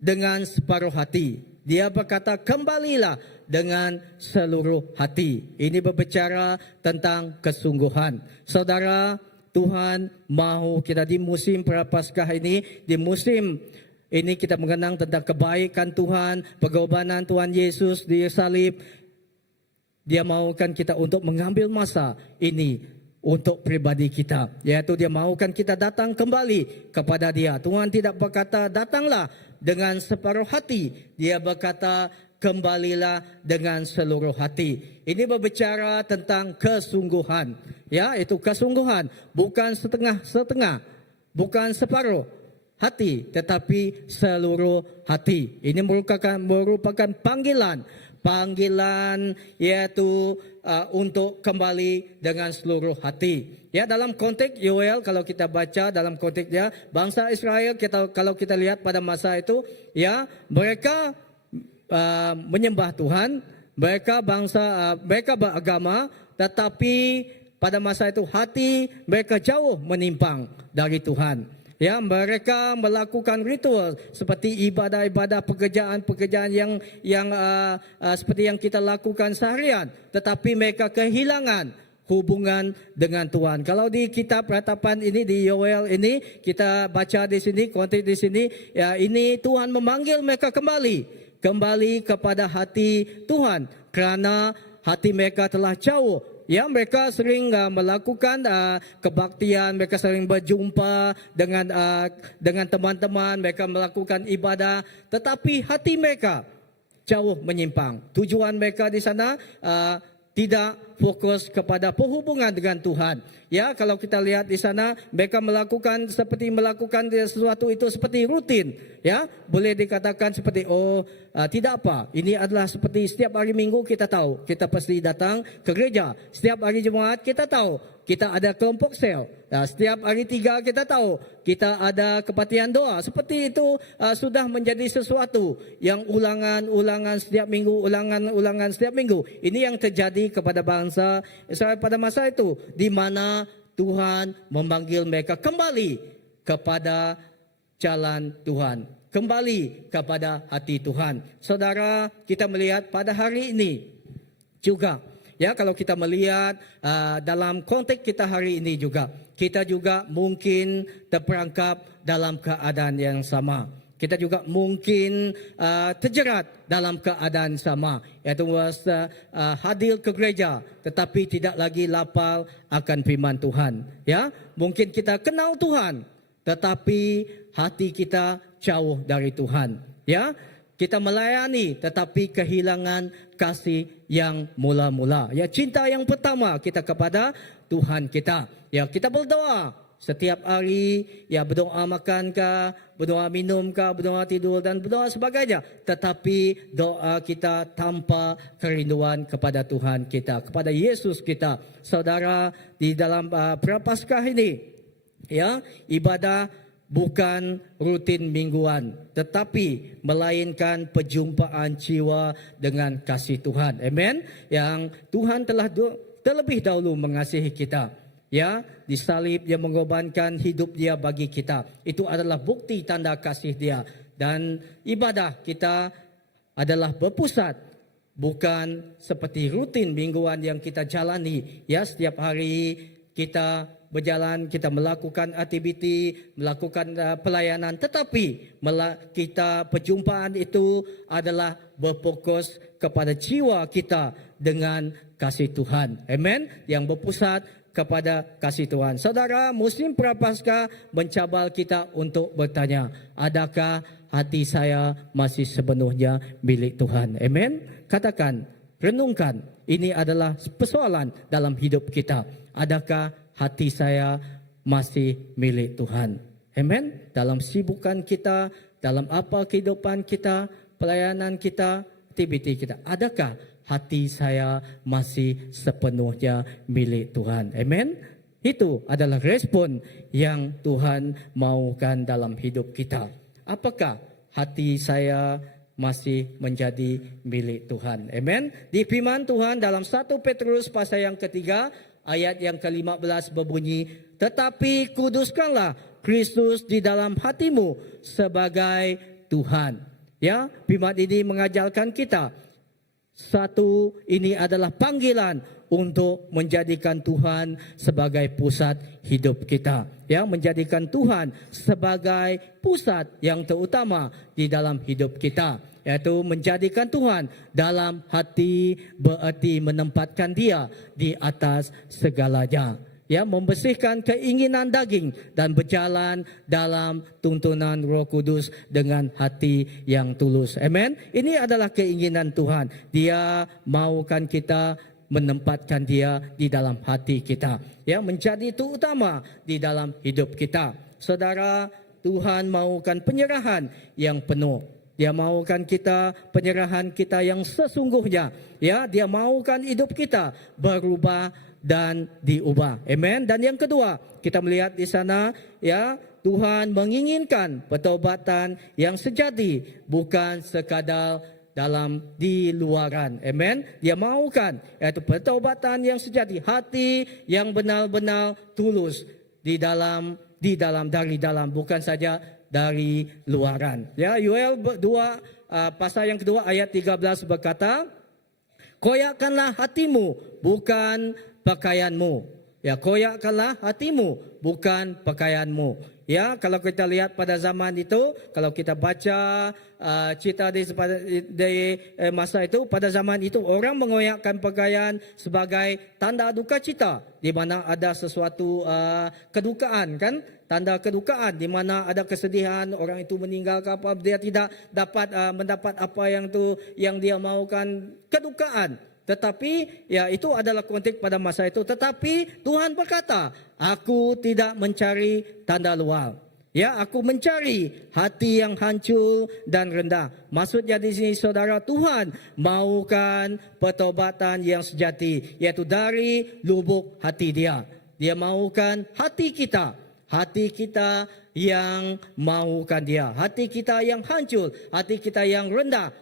dengan separuh hati. Dia berkata, kembalilah dengan seluruh hati. Ini berbicara tentang kesungguhan. Saudara, Tuhan mahu kita di musim Prapaskah ini, di musim ini kita mengenang tentang kebaikan Tuhan, pengorbanan Tuhan Yesus di salib. Dia mahukan kita untuk mengambil masa ini untuk pribadi kita, yaitu dia mahukan kita datang kembali kepada dia. Tuhan tidak berkata datanglah dengan separuh hati, dia berkata kembalilah dengan seluruh hati. Ini berbicara tentang kesungguhan, ya, itu kesungguhan, bukan setengah-setengah, bukan separuh hati, tetapi seluruh hati. Ini merupakan panggilan yaitu untuk kembali dengan seluruh hati. Ya, dalam konteks Yoel, kalau kita baca dalam konteksnya, bangsa Israel, kalau kita lihat pada masa itu, ya, mereka menyembah Tuhan, mereka beragama, tetapi pada masa itu hati mereka jauh menyimpang dari Tuhan. Ya, mereka melakukan ritual seperti ibadah-ibadah, pekerjaan-pekerjaan yang seperti yang kita lakukan seharian, tetapi mereka kehilangan hubungan dengan Tuhan. Kalau di kitab ratapan ini, di Yoel ini, kita baca di sini, konteks di sini, ya, ini Tuhan memanggil mereka kembali kepada hati Tuhan, kerana hati mereka telah jauh. Ya, mereka sering melakukan kebaktian, mereka sering berjumpa dengan teman-teman, mereka melakukan ibadah, tetapi hati mereka jauh menyimpang. Tujuan mereka di sana tidak fokus kepada perhubungan dengan Tuhan. Ya, kalau kita lihat di sana, mereka melakukan sesuatu itu seperti rutin. Ya, boleh dikatakan seperti tidak apa. Ini adalah seperti setiap hari Minggu kita tahu kita pasti datang ke gereja. Setiap hari Jumaat kita tahu kita ada kelompok sel. Setiap hari 3 kita tahu kita ada kebaktian doa. Seperti itu sudah menjadi sesuatu yang ulangan setiap minggu, ulangan setiap minggu. Ini yang terjadi kepada bangsa Israel pada masa itu, di mana Tuhan memanggil mereka kembali kepada jalan Tuhan, kembali kepada hati Tuhan. Saudara, kita melihat pada hari ini juga, ya, kalau kita melihat dalam konteks kita hari ini juga, kita juga mungkin terperangkap dalam keadaan yang sama. Kita juga mungkin terjerat dalam keadaan sama, yaitu hadir ke gereja tetapi tidak lagi lapar akan firman Tuhan. Ya, mungkin kita kenal Tuhan tetapi hati kita jauh dari Tuhan. Ya, kita melayani tetapi kehilangan kasih yang mula-mula. Ya, cinta yang pertama kita kepada Tuhan kita. Ya, kita berdoa setiap hari, ya, berdoa makan kah, berdoa minum kah, berdoa tidur dan berdoa sebagainya. Tetapi doa kita tanpa kerinduan kepada Tuhan kita, kepada Yesus kita. Saudara, di dalam Prapaskah ini, ya, ibadah bukan rutin mingguan, tetapi melainkan perjumpaan jiwa dengan kasih Tuhan. Amen. Yang Tuhan telah terlebih dahulu mengasihi kita. Ya, disalib, dia mengorbankan hidup dia bagi kita. Itu adalah bukti tanda kasih dia. Dan ibadah kita adalah berpusat, bukan seperti rutin mingguan yang kita jalani. Ya, setiap hari kita berjalan, kita melakukan aktiviti, melakukan pelayanan, tetapi kita perjumpaan itu adalah berfokus kepada jiwa kita dengan kasih Tuhan. Amen. Yang berpusat kepada kasih Tuhan. Saudara, musim Prapaskah mencabar kita untuk bertanya, adakah hati saya masih sepenuhnya milik Tuhan? Amen. Katakan, renungkan, ini adalah persoalan dalam hidup kita. Adakah hati saya masih milik Tuhan? Amen. Dalam sibukan kita, dalam apa kehidupan kita, pelayanan kita, aktiviti kita, adakah hati saya masih sepenuhnya milik Tuhan? Amen. Itu adalah respon yang Tuhan maukan dalam hidup kita. Apakah hati saya masih menjadi milik Tuhan? Amen. Di firman Tuhan dalam 1 Petrus pasal yang ketiga, ayat yang ke-15 berbunyi, tetapi kuduskanlah Kristus di dalam hatimu sebagai Tuhan. Ya, firman ini mengajarkan kita, satu, ini adalah panggilan untuk menjadikan Tuhan sebagai pusat hidup kita. Ya, menjadikan Tuhan sebagai pusat yang terutama di dalam hidup kita. Yaitu menjadikan Tuhan dalam hati, berarti menempatkan dia di atas segalanya. ya, membersihkan keinginan daging dan berjalan dalam tuntunan Roh Kudus dengan hati yang tulus. Amen. Ini adalah keinginan Tuhan. Dia maukan kita menempatkan Dia di dalam hati kita, ya, menjadi itu utama di dalam hidup kita. Saudara, Tuhan maukan penyerahan yang penuh. Dia maukan kita penyerahan kita yang sesungguhnya, ya. Dia maukan hidup kita berubah dan diubah. Amen. Dan yang kedua, kita melihat di sana, ya, Tuhan menginginkan pertobatan yang sejati, bukan sekadar dalam di luaran. Amen. Dia maukan yaitu pertobatan yang sejati, hati yang benar-benar tulus dari dalam, bukan saja dari luaran. Ya, Yoel 2 pasal yang kedua ayat 13 berkata, koyakkanlah hatimu, bukan pakaianmu. Ya, koyakkanlah hatimu, bukan pakaianmu. Ya, kalau kita lihat pada zaman itu, kalau kita baca cerita di masa itu, pada zaman itu orang mengoyakkan pakaian sebagai tanda duka cita, di mana ada sesuatu kedukaan, kan? Tanda kedukaan, di mana ada kesedihan, orang itu meninggal, apa dia tidak dapat mendapat apa yang dia maukan, kedukaan. Tetapi ya, itu adalah konteks pada masa itu. Tetapi Tuhan berkata, aku tidak mencari tanda luar. Ya, aku mencari hati yang hancur dan rendah. Maksudnya di sini, saudara, Tuhan maukan pertobatan yang sejati, yaitu dari lubuk hati Dia. Dia maukan hati kita yang maukan Dia, hati kita yang hancur, hati kita yang rendah,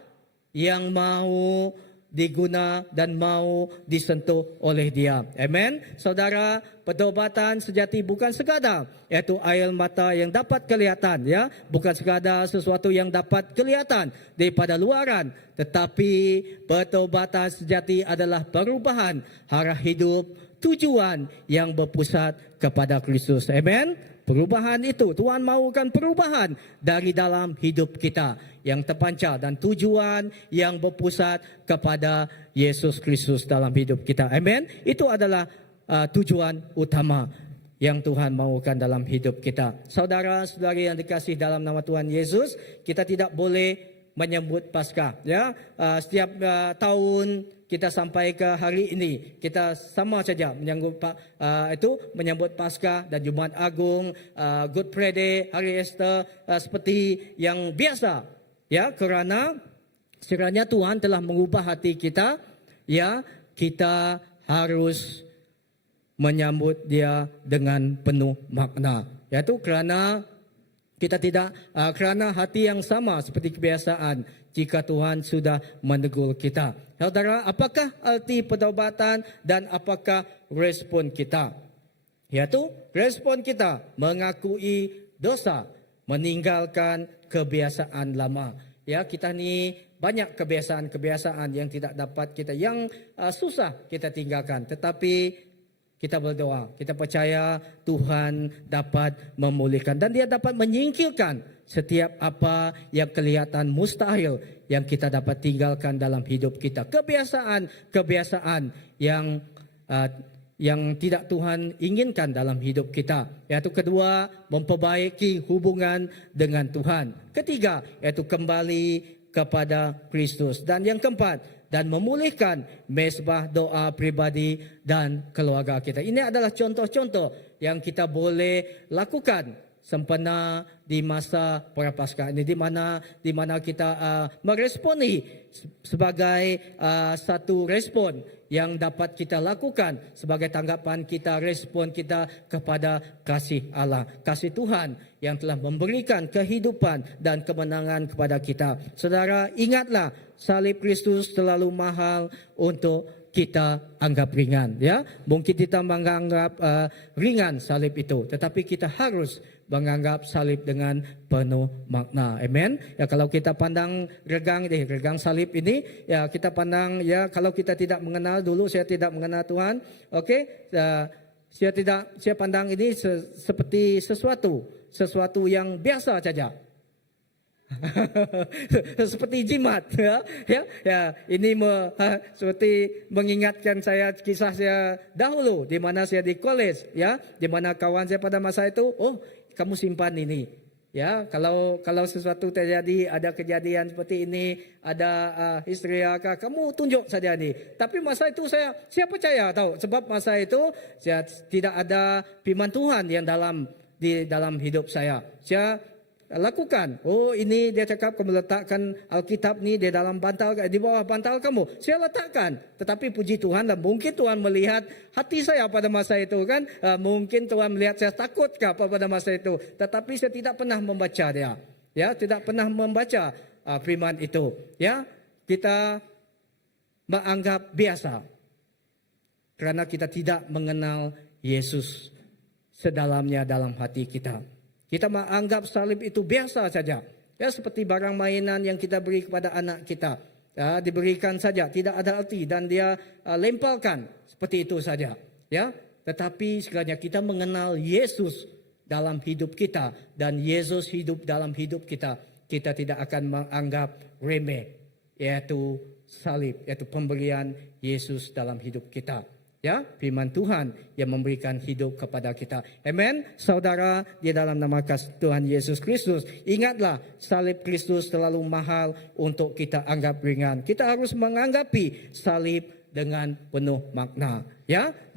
yang mau diguna dan mau disentuh oleh Dia. Amen. Saudara, pertobatan sejati bukan sekadar yaitu air mata yang dapat kelihatan, ya, bukan sekadar sesuatu yang dapat kelihatan daripada luaran, tetapi pertobatan sejati adalah perubahan arah hidup, tujuan yang berpusat kepada Kristus. Amen. Perubahan itu, Tuhan maukan perubahan dari dalam hidup kita yang terpancar dan tujuan yang berpusat kepada Yesus Kristus dalam hidup kita. Amen. Itu adalah tujuan utama yang Tuhan maukan dalam hidup kita. Saudara-saudari yang dikasihi dalam nama Tuhan Yesus, kita tidak boleh menyambut Paskah, ya. Setiap tahun kita sampai ke hari ini, kita sama saja menyambut Paskah dan Jumat Agung, Good Friday, Hari Easter, seperti yang biasa, ya, kerana sekiranya Tuhan telah mengubah hati kita, ya, kita harus menyambut Dia dengan penuh makna, yaitu kerana kita tidak kerana hati yang sama seperti kebiasaan jika Tuhan sudah menegur kita. Saudara, apakah arti pertobatan dan apakah respon kita? Yaitu respon kita mengakui dosa, meninggalkan kebiasaan lama. Ya, kita ni banyak kebiasaan-kebiasaan yang tidak dapat kita, yang susah kita tinggalkan. Tetapi kita berdoa, kita percaya Tuhan dapat memulihkan dan Dia dapat menyingkirkan setiap apa yang kelihatan mustahil yang kita dapat tinggalkan dalam hidup kita. Kebiasaan yang tidak Tuhan inginkan dalam hidup kita. Yaitu kedua, memperbaiki hubungan dengan Tuhan. Ketiga, yaitu kembali kepada Kristus. Dan yang keempat, dan memulihkan mezbah doa pribadi dan keluarga kita. Ini adalah contoh-contoh yang kita boleh lakukan sempena di masa Prapaskah ini, di mana kita meresponi sebagai satu respon yang dapat kita lakukan sebagai tanggapan kita, respon kita kepada kasih Allah, kasih Tuhan yang telah memberikan kehidupan dan kemenangan kepada kita. Saudara, ingatlah salib Kristus terlalu mahal untuk kita anggap ringan, ya. Mungkin kita menganggap ringan salib itu, tetapi kita harus menganggap salib dengan penuh makna. Amen. Ya, kalau kita pandang regang salib ini, ya, kita pandang, ya, kalau kita tidak mengenal dulu, saya tidak mengenal Tuhan, okey, saya pandang ini seperti sesuatu yang biasa saja. Seperti jimat, ini seperti mengingatkan saya kisah saya dahulu di mana saya di college, di mana kawan saya pada masa itu, oh kamu simpan ini, kalau sesuatu terjadi, ada kejadian seperti ini, ada histeria, kamu tunjuk saja ini. Tapi masa itu saya percaya tahu, sebab masa itu saya tidak ada firman Tuhan yang di dalam hidup saya. Saya lakukan. Oh ini dia cakap kamu letakkan Alkitab ni di dalam bantal, di bawah bantal kamu. Saya letakkan. Tetapi puji Tuhan lah, mungkin Tuhan melihat hati saya pada masa itu kan. Mungkin Tuhan melihat saya takut pada masa itu. Tetapi saya tidak pernah membaca dia. Tidak pernah membaca firman itu. Kita menganggap biasa. Karena kita tidak mengenal Yesus sedalamnya dalam hati kita. Kita menganggap salib itu biasa saja. Seperti barang mainan yang kita beri kepada anak kita. Diberikan saja, tidak ada arti dan dia lemparkan. Seperti itu saja. Tetapi sekiranya kita mengenal Yesus dalam hidup kita dan Yesus hidup dalam hidup kita, kita tidak akan menganggap remeh, yaitu salib, yaitu pemberian Yesus dalam hidup kita. Firman Tuhan yang memberikan hidup kepada kita. Amen. Saudara, di dalam nama kasih Tuhan Yesus Kristus, ingatlah salib Kristus terlalu mahal untuk kita anggap ringan. Kita harus menganggapi salib dengan penuh makna,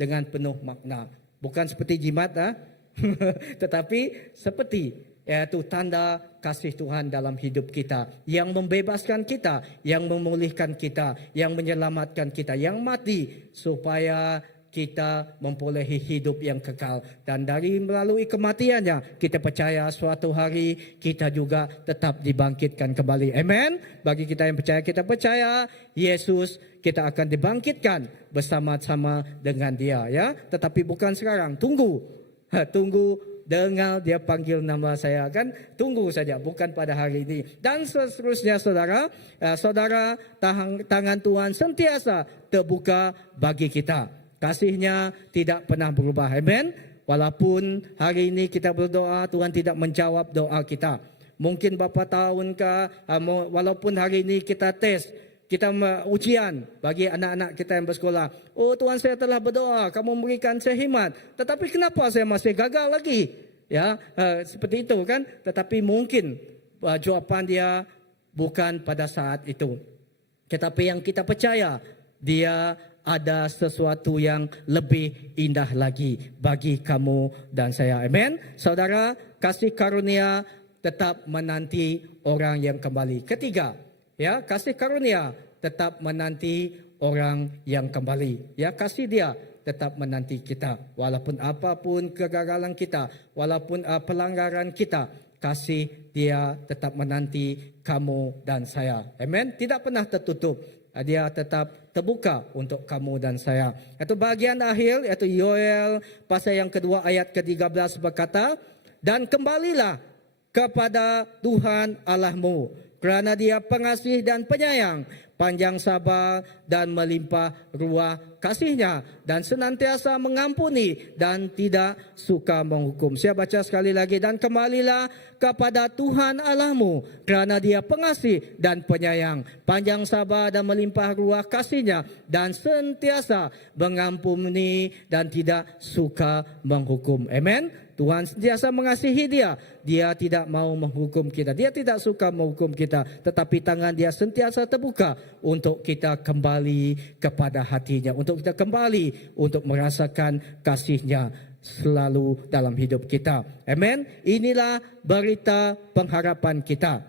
dengan penuh makna. Bukan seperti jimat, tetapi seperti yaitu tanda kasih Tuhan dalam hidup kita, yang membebaskan kita, yang memulihkan kita, yang menyelamatkan kita, yang mati supaya kita memperolehi hidup yang kekal. Dan melalui kematiannya, kita percaya suatu hari kita juga tetap dibangkitkan kembali. Amen. Bagi kita yang percaya, kita percaya Yesus, kita akan dibangkitkan bersama-sama dengan dia. Tetapi bukan sekarang. Tunggu. Dengar dia panggil nama saya, kan? Tunggu saja, bukan pada hari ini. Dan seterusnya saudara, tangan Tuhan sentiasa terbuka bagi kita. Kasihnya tidak pernah berubah. Amen. Walaupun hari ini kita berdoa, Tuhan tidak menjawab doa kita. Mungkin berapa tahun walaupun hari ini kita tes, kita ujian bagi anak-anak kita yang bersekolah. Oh Tuhan, saya telah berdoa, kamu memberikan saya hikmat. Tetapi kenapa saya masih gagal lagi? Seperti itu kan. Tetapi mungkin jawaban dia bukan pada saat itu. Tetapi yang kita percaya, dia ada sesuatu yang lebih indah lagi bagi kamu dan saya. Amen. Saudara, kasih karunia tetap menanti orang yang kembali. Ketiga, kasih karunia tetap menanti orang yang kembali. Kasih dia tetap menanti kita. Walaupun apapun kegagalan kita, walaupun pelanggaran kita, kasih dia tetap menanti kamu dan saya. Amen. Tidak pernah tertutup. Dia tetap terbuka untuk kamu dan saya. Itu bagian akhir, yaitu Yoel pasal yang kedua ayat ke-13 berkata, dan kembalilah kepada Tuhan Allahmu, kerana dia pengasih dan penyayang, panjang sabar dan melimpah ruah kasihnya, dan senantiasa mengampuni dan tidak suka menghukum. Saya baca sekali lagi, dan kembalilah kepada Tuhan Allahmu, kerana dia pengasih dan penyayang, panjang sabar dan melimpah ruah kasihnya, dan sentiasa mengampuni dan tidak suka menghukum. Amen. Tuhan sentiasa mengasihi dia. Dia tidak mau menghukum kita. Dia tidak suka menghukum kita. Tetapi tangan dia sentiasa terbuka untuk kita kembali kepada hatinya. Untuk kita kembali untuk merasakan kasihnya selalu dalam hidup kita. Amen. Inilah berita pengharapan kita.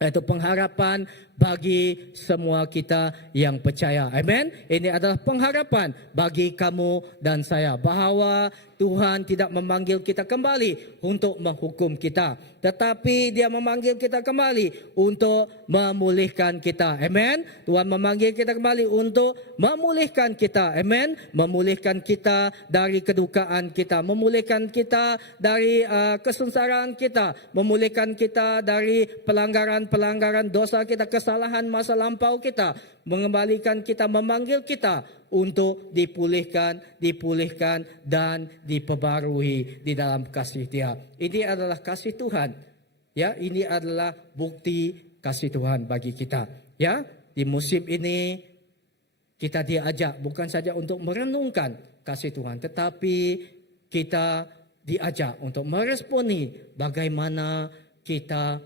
Itu pengharapan bagi semua kita yang percaya. Amen. Ini adalah pengharapan bagi kamu dan saya, bahawa Tuhan tidak memanggil kita kembali untuk menghukum kita, tetapi dia memanggil kita kembali untuk memulihkan kita. Amen. Tuhan memanggil kita kembali untuk memulihkan kita. Amen. Memulihkan kita dari kedukaan kita, memulihkan kita dari kesengsaraan kita, memulihkan kita dari pelanggaran dosa kita, kesalahan masa lampau kita, mengembalikan kita, memanggil kita untuk dipulihkan dan diperbarui di dalam kasih dia. Ini adalah kasih Tuhan Ya, ini adalah bukti kasih Tuhan bagi kita. Ya, di musim ini kita diajak bukan saja untuk merenungkan kasih Tuhan, tetapi kita diajak untuk meresponi bagaimana kita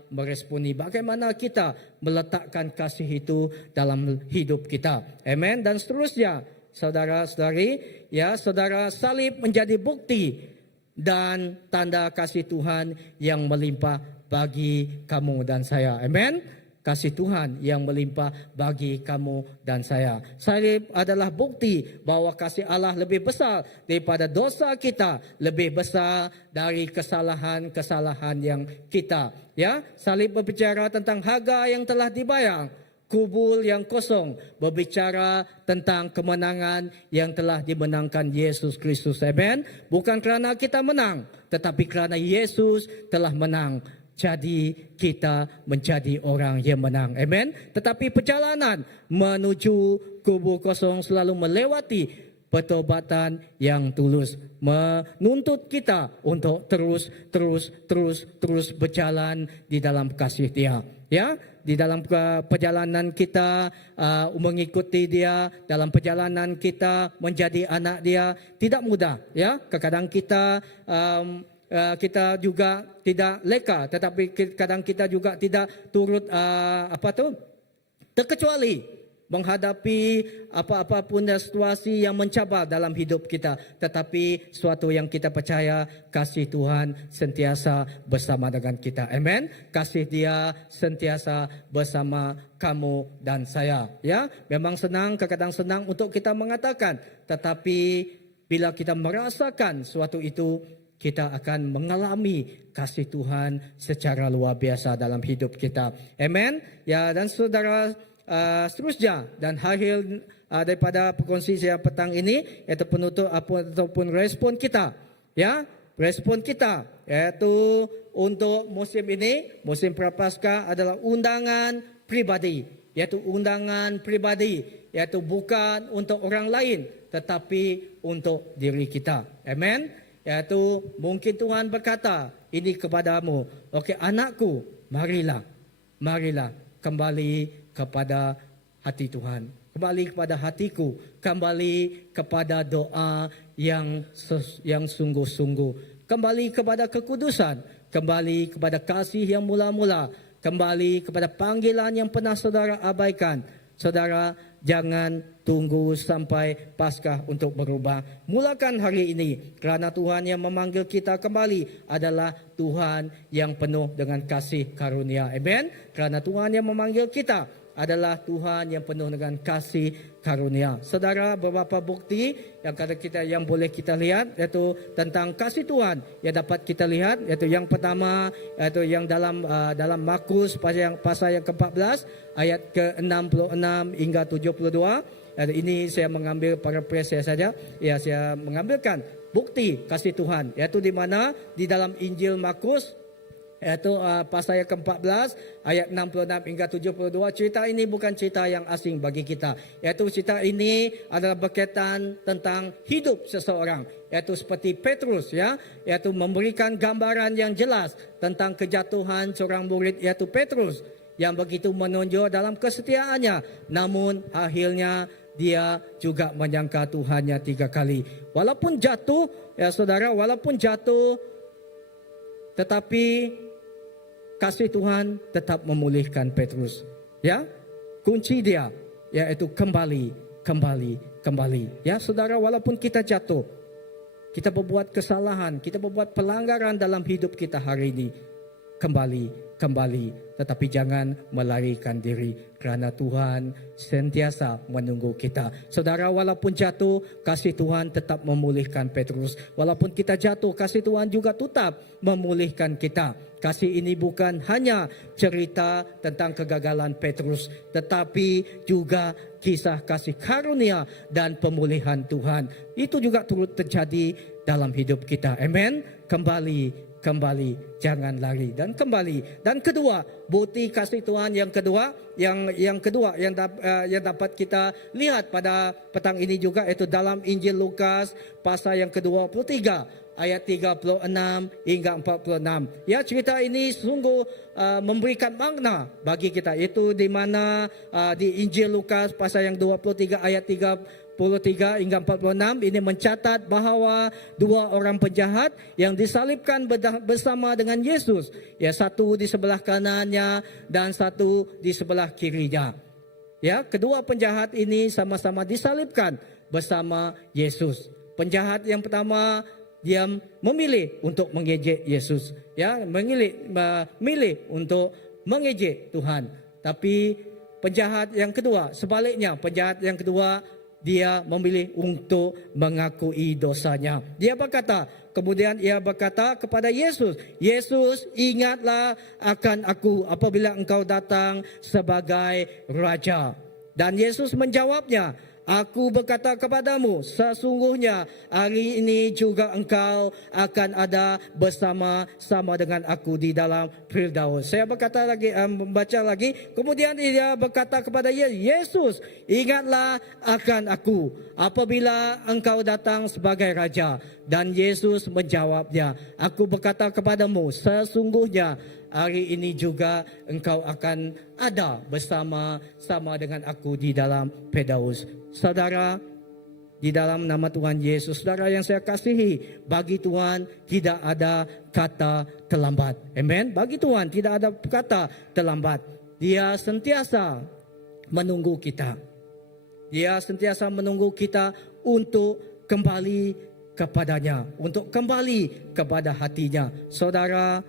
meletakkan kasih itu dalam hidup kita. Amen. Dan seterusnya, saudara-saudari, ya, saudara, salib menjadi bukti dan tanda kasih Tuhan yang melimpah bagi kamu dan saya. Amen. Kasih Tuhan yang melimpah bagi kamu dan saya. Salib adalah bukti bahwa kasih Allah lebih besar daripada dosa kita, lebih besar dari kesalahan-kesalahan yang kita. Ya, salib berbicara tentang harga yang telah dibayar, kubur yang kosong, berbicara tentang kemenangan yang telah dimenangkan Yesus Kristus. Amen. Bukan kerana kita menang, tetapi kerana Yesus telah menang. Jadi kita menjadi orang yang menang. Amen. Tetapi perjalanan menuju kubur kosong selalu melewati pertobatan yang tulus, menuntut kita untuk terus berjalan di dalam kasih Dia. Ya, di dalam perjalanan kita mengikuti Dia, dalam perjalanan kita menjadi anak Dia tidak mudah. Ya, kadang-kadang kita juga tidak leka, tetapi kadang kita juga tidak turut terkecuali menghadapi apa-apa pun situasi yang mencabar dalam hidup kita. Tetapi suatu yang kita percaya, kasih Tuhan sentiasa bersama dengan kita. Amen. Kasih Dia sentiasa bersama kamu dan saya. Ya, memang kadang-kadang senang untuk kita mengatakan, tetapi bila kita merasakan suatu itu, kita akan mengalami kasih Tuhan secara luar biasa dalam hidup kita. Amen. Ya, dan saudara, seterusnya dan akhir daripada perkongsian saya petang ini, yaitu penutup ataupun respon kita. Ya, respon kita yaitu untuk musim ini, musim Prapaskah adalah undangan pribadi. Yaitu undangan pribadi, yaitu bukan untuk orang lain, tetapi untuk diri kita. Amen. Yaitu mungkin Tuhan berkata ini kepadamu, okey anakku, marilah kembali kepada hati Tuhan, kembali kepada hatiku, kembali kepada doa yang sungguh-sungguh, kembali kepada kekudusan, kembali kepada kasih yang mula-mula, kembali kepada panggilan yang pernah saudara abaikan. Saudara, jangan tunggu sampai Paskah untuk berubah. Mulakan hari ini, kerana Tuhan yang memanggil kita kembali adalah Tuhan yang penuh dengan kasih karunia. Amen. Kerana Tuhan yang memanggil kita adalah Tuhan yang penuh dengan kasih karunia. Saudara, beberapa bukti yang boleh kita lihat yaitu tentang kasih Tuhan yang dapat kita lihat, yaitu yang pertama yaitu yang dalam Markus pasal yang ke-14 ayat ke-66 hingga 72. Ini saya mengambil paraphrase saja. Ya, saya mengambilkan bukti kasih Tuhan yaitu di mana di dalam Injil Markus yaitu pasal yang ke-14 ayat 66 hingga 72. Cerita ini bukan cerita yang asing bagi kita. Yaitu cerita ini adalah berkaitan tentang hidup seseorang, yaitu seperti Petrus, ya, yaitu memberikan gambaran yang jelas tentang kejatuhan seorang murid yaitu Petrus yang begitu menonjol dalam kesetiaannya, namun akhirnya dia juga menyangka Tuhannya 3 kali. Walaupun jatuh, ya saudara, tetapi kasih Tuhan tetap memulihkan Petrus. Ya, kunci dia yaitu kembali. Ya, saudara, walaupun kita jatuh, kita berbuat kesalahan, kita berbuat pelanggaran dalam hidup kita hari ini, kembali, tetapi jangan melarikan diri kerana Tuhan sentiasa menunggu kita. Saudara, walaupun jatuh, kasih Tuhan tetap memulihkan Petrus. Walaupun kita jatuh, kasih Tuhan juga tetap memulihkan kita. Kasih ini bukan hanya cerita tentang kegagalan Petrus, tetapi juga kisah kasih karunia dan pemulihan Tuhan. Itu juga turut terjadi dalam hidup kita. Amen. Kembali, jangan lari dan kembali. Dan kedua, bukti kasih Tuhan yang kedua yang dapat kita lihat pada petang ini juga, yaitu dalam Injil Lukas pasal yang ke-23 ayat 36 hingga 46. Ya, cerita ini sungguh memberikan makna bagi kita. Itu di mana di Injil Lukas pasal yang 23 ayat 33 hingga 46 ini mencatat bahawa dua orang penjahat yang disalibkan bersama dengan Yesus. Ya, satu di sebelah kanannya dan satu di sebelah kirinya. Ya, kedua penjahat ini sama-sama disalibkan bersama Yesus. Penjahat yang pertama dia memilih untuk mengejek Yesus, ya, memilih untuk mengejek Tuhan. Tapi penjahat yang kedua, sebaliknya, penjahat yang kedua dia memilih untuk mengakui dosanya. Kemudian ia berkata kepada Yesus, Yesus, ingatlah akan aku apabila engkau datang sebagai Raja. Dan Yesus menjawabnya, aku berkata kepadamu, sesungguhnya hari ini juga engkau akan ada bersama-sama dengan aku di dalam Firdaus. Saya membaca lagi. Kemudian dia berkata kepada Yesus, ingatlah akan aku apabila engkau datang sebagai Raja. Dan Yesus menjawabnya, aku berkata kepadamu, sesungguhnya hari ini juga engkau akan ada bersama-sama dengan aku di dalam Firdaus. Saudara, di dalam nama Tuhan Yesus, saudara yang saya kasihi, bagi Tuhan tidak ada kata terlambat. Amen. Bagi Tuhan tidak ada kata terlambat. Dia sentiasa menunggu kita. Dia sentiasa menunggu kita untuk kembali kepadanya, untuk kembali kepada hatinya. Saudara,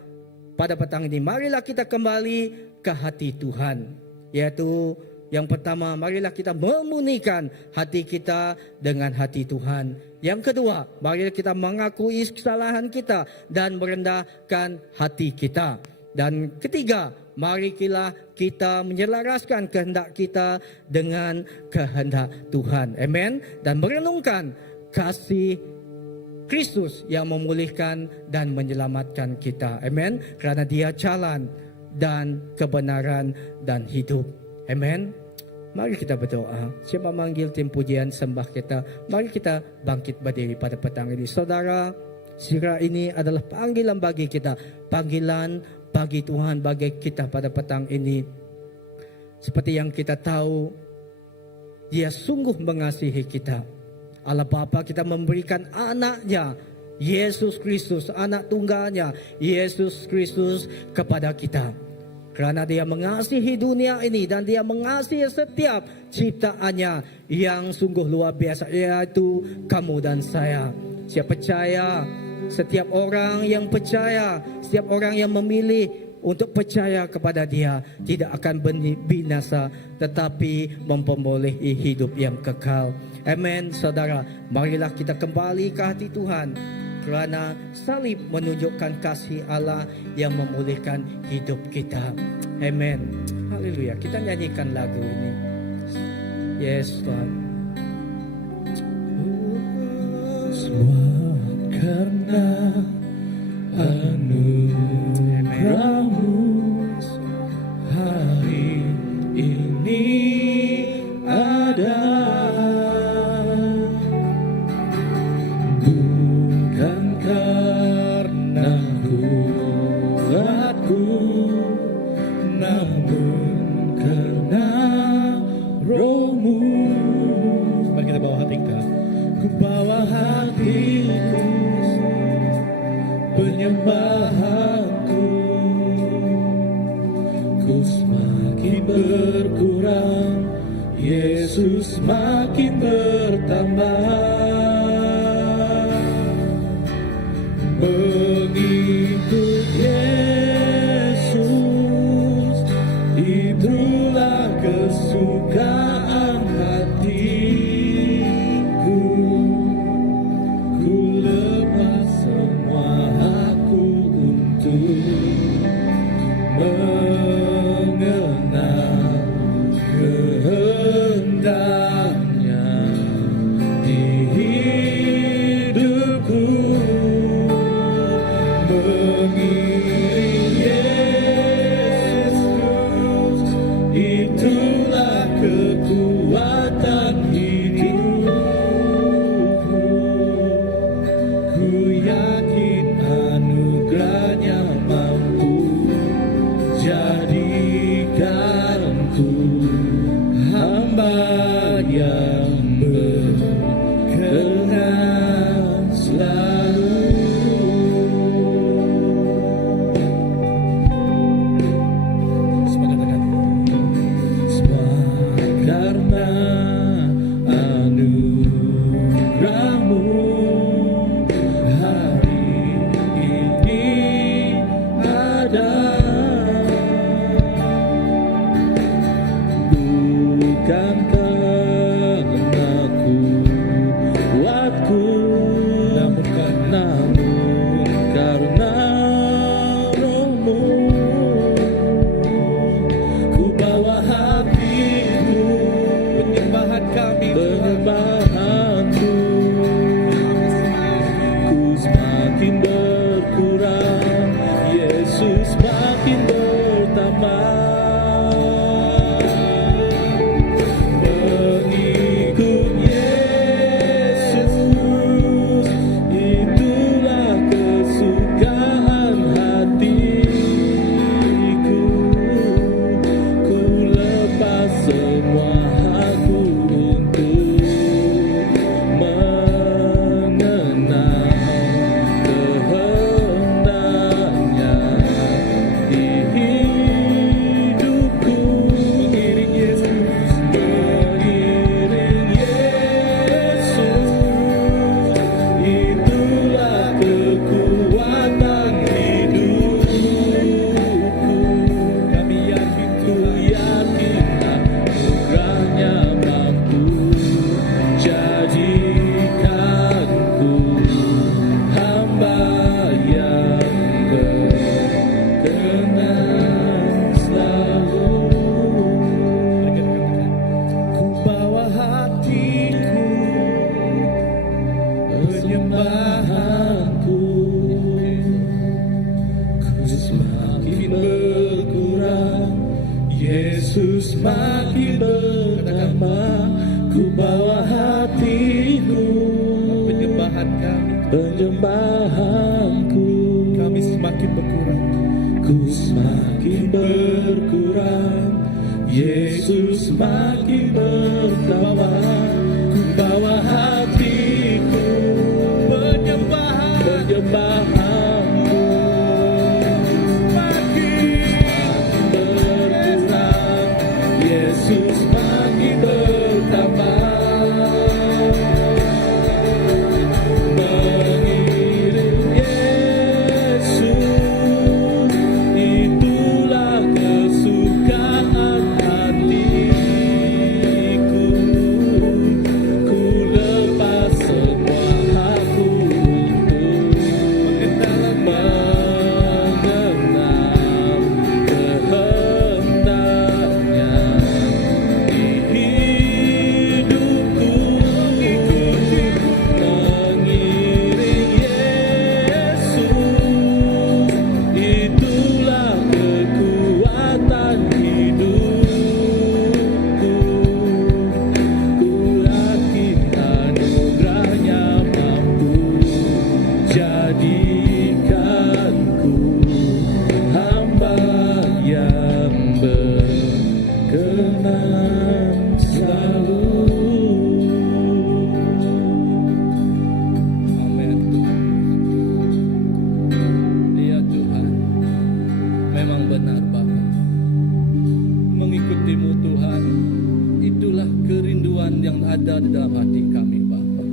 pada petang ini marilah kita kembali ke hati Tuhan. Yaitu yang pertama, marilah kita memurnikan hati kita dengan hati Tuhan. Yang kedua, marilah kita mengakui kesalahan kita dan merendahkan hati kita. Dan ketiga, marilah kita menyelaraskan kehendak kita dengan kehendak Tuhan. Amen. Dan merenungkan kasih Kristus yang memulihkan dan menyelamatkan kita. Amen. Kerana dia jalan dan kebenaran dan hidup. Amen. Mari kita berdoa. Siapa manggil tim pujian sembah kita, mari kita bangkit berdiri pada petang ini. Saudara, sira ini adalah panggilan bagi kita. Panggilan bagi Tuhan, bagi kita pada petang ini. Seperti yang kita tahu, dia sungguh mengasihi kita. Allah Bapa kita memberikan anaknya, Yesus Kristus, anak tunggalnya, Yesus Kristus kepada kita. Kerana dia mengasihi dunia ini dan dia mengasihi setiap ciptaannya yang sungguh luar biasa, yaitu kamu dan saya. Saya percaya, setiap orang yang percaya, setiap orang yang memilih untuk percaya kepada dia tidak akan binasa, tetapi memperolehi hidup yang kekal. Amen. Saudara, marilah kita kembali ke hati Tuhan, kerana salib menunjukkan kasih Allah yang memulihkan hidup kita. Amen. Haleluya. Kita nyanyikan lagu ini. Yes, Tuhan. Semua karena anugerah-Mu hari ini ada. Bukan karena kuatku, namun karena Roh-Mu. Mari kita bawa hati kita. Ku bawa hatiku, penyembahanku, ku semakin berkurang, Yesus makin bertambah. Mengikut Yesus, itulah kesukaan hatiku. Ku lepas semua aku untuk mengenal kehendaknya di hidupku. Mengiring Yesus, itulah kekuatan hidupku. Ku yakin berkenan selalu. Ku bawa hatiku, penyembahanku, ku semakin berkurang, Yesus makin bertambah. Ku bawa hatiku, penyembahanku, kami semakin berkurang, ku semakin berkurang, Yesus makin bertambah. Ku bawa hatiku, penyembahanku, makin berkurang, Yesus makin bertambah. Mengiring Yesus, itulah kesukaan hatiku. Ku lepas semua hakku untuk mengenal kehendaknya di hidupku. Mengiring Yesus, itulah kekuatan hidupku. Ku yakin anugerahnya mampu jadikanku hamba yang berkenan selalu. Amin Tuhan. Ya Tuhan, memang benar Bapa. Mengikutimu Tuhan, itulah kerinduan yang ada di dalam hati kami Bapa.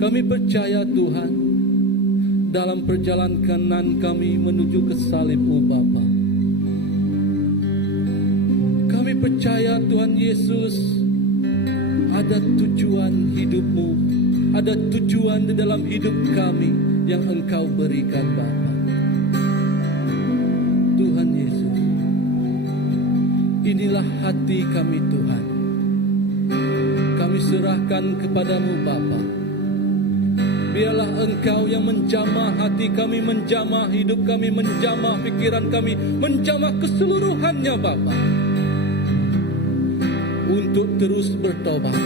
Kami percaya Tuhan, dalam perjalanan kami menuju ke salib-Mu Bapa. Kami percaya Tuhan Yesus, ada tujuan hidup-Mu, ada tujuan di dalam hidup kami yang Engkau berikan Bapa. Tuhan Yesus, inilah hati kami Tuhan. Kami serahkan kepadamu Bapa. Biarlah Engkau yang menjamah hati kami, menjamah hidup kami, menjamah pikiran kami, menjamah keseluruhannya Bapa. Untuk terus bertobat,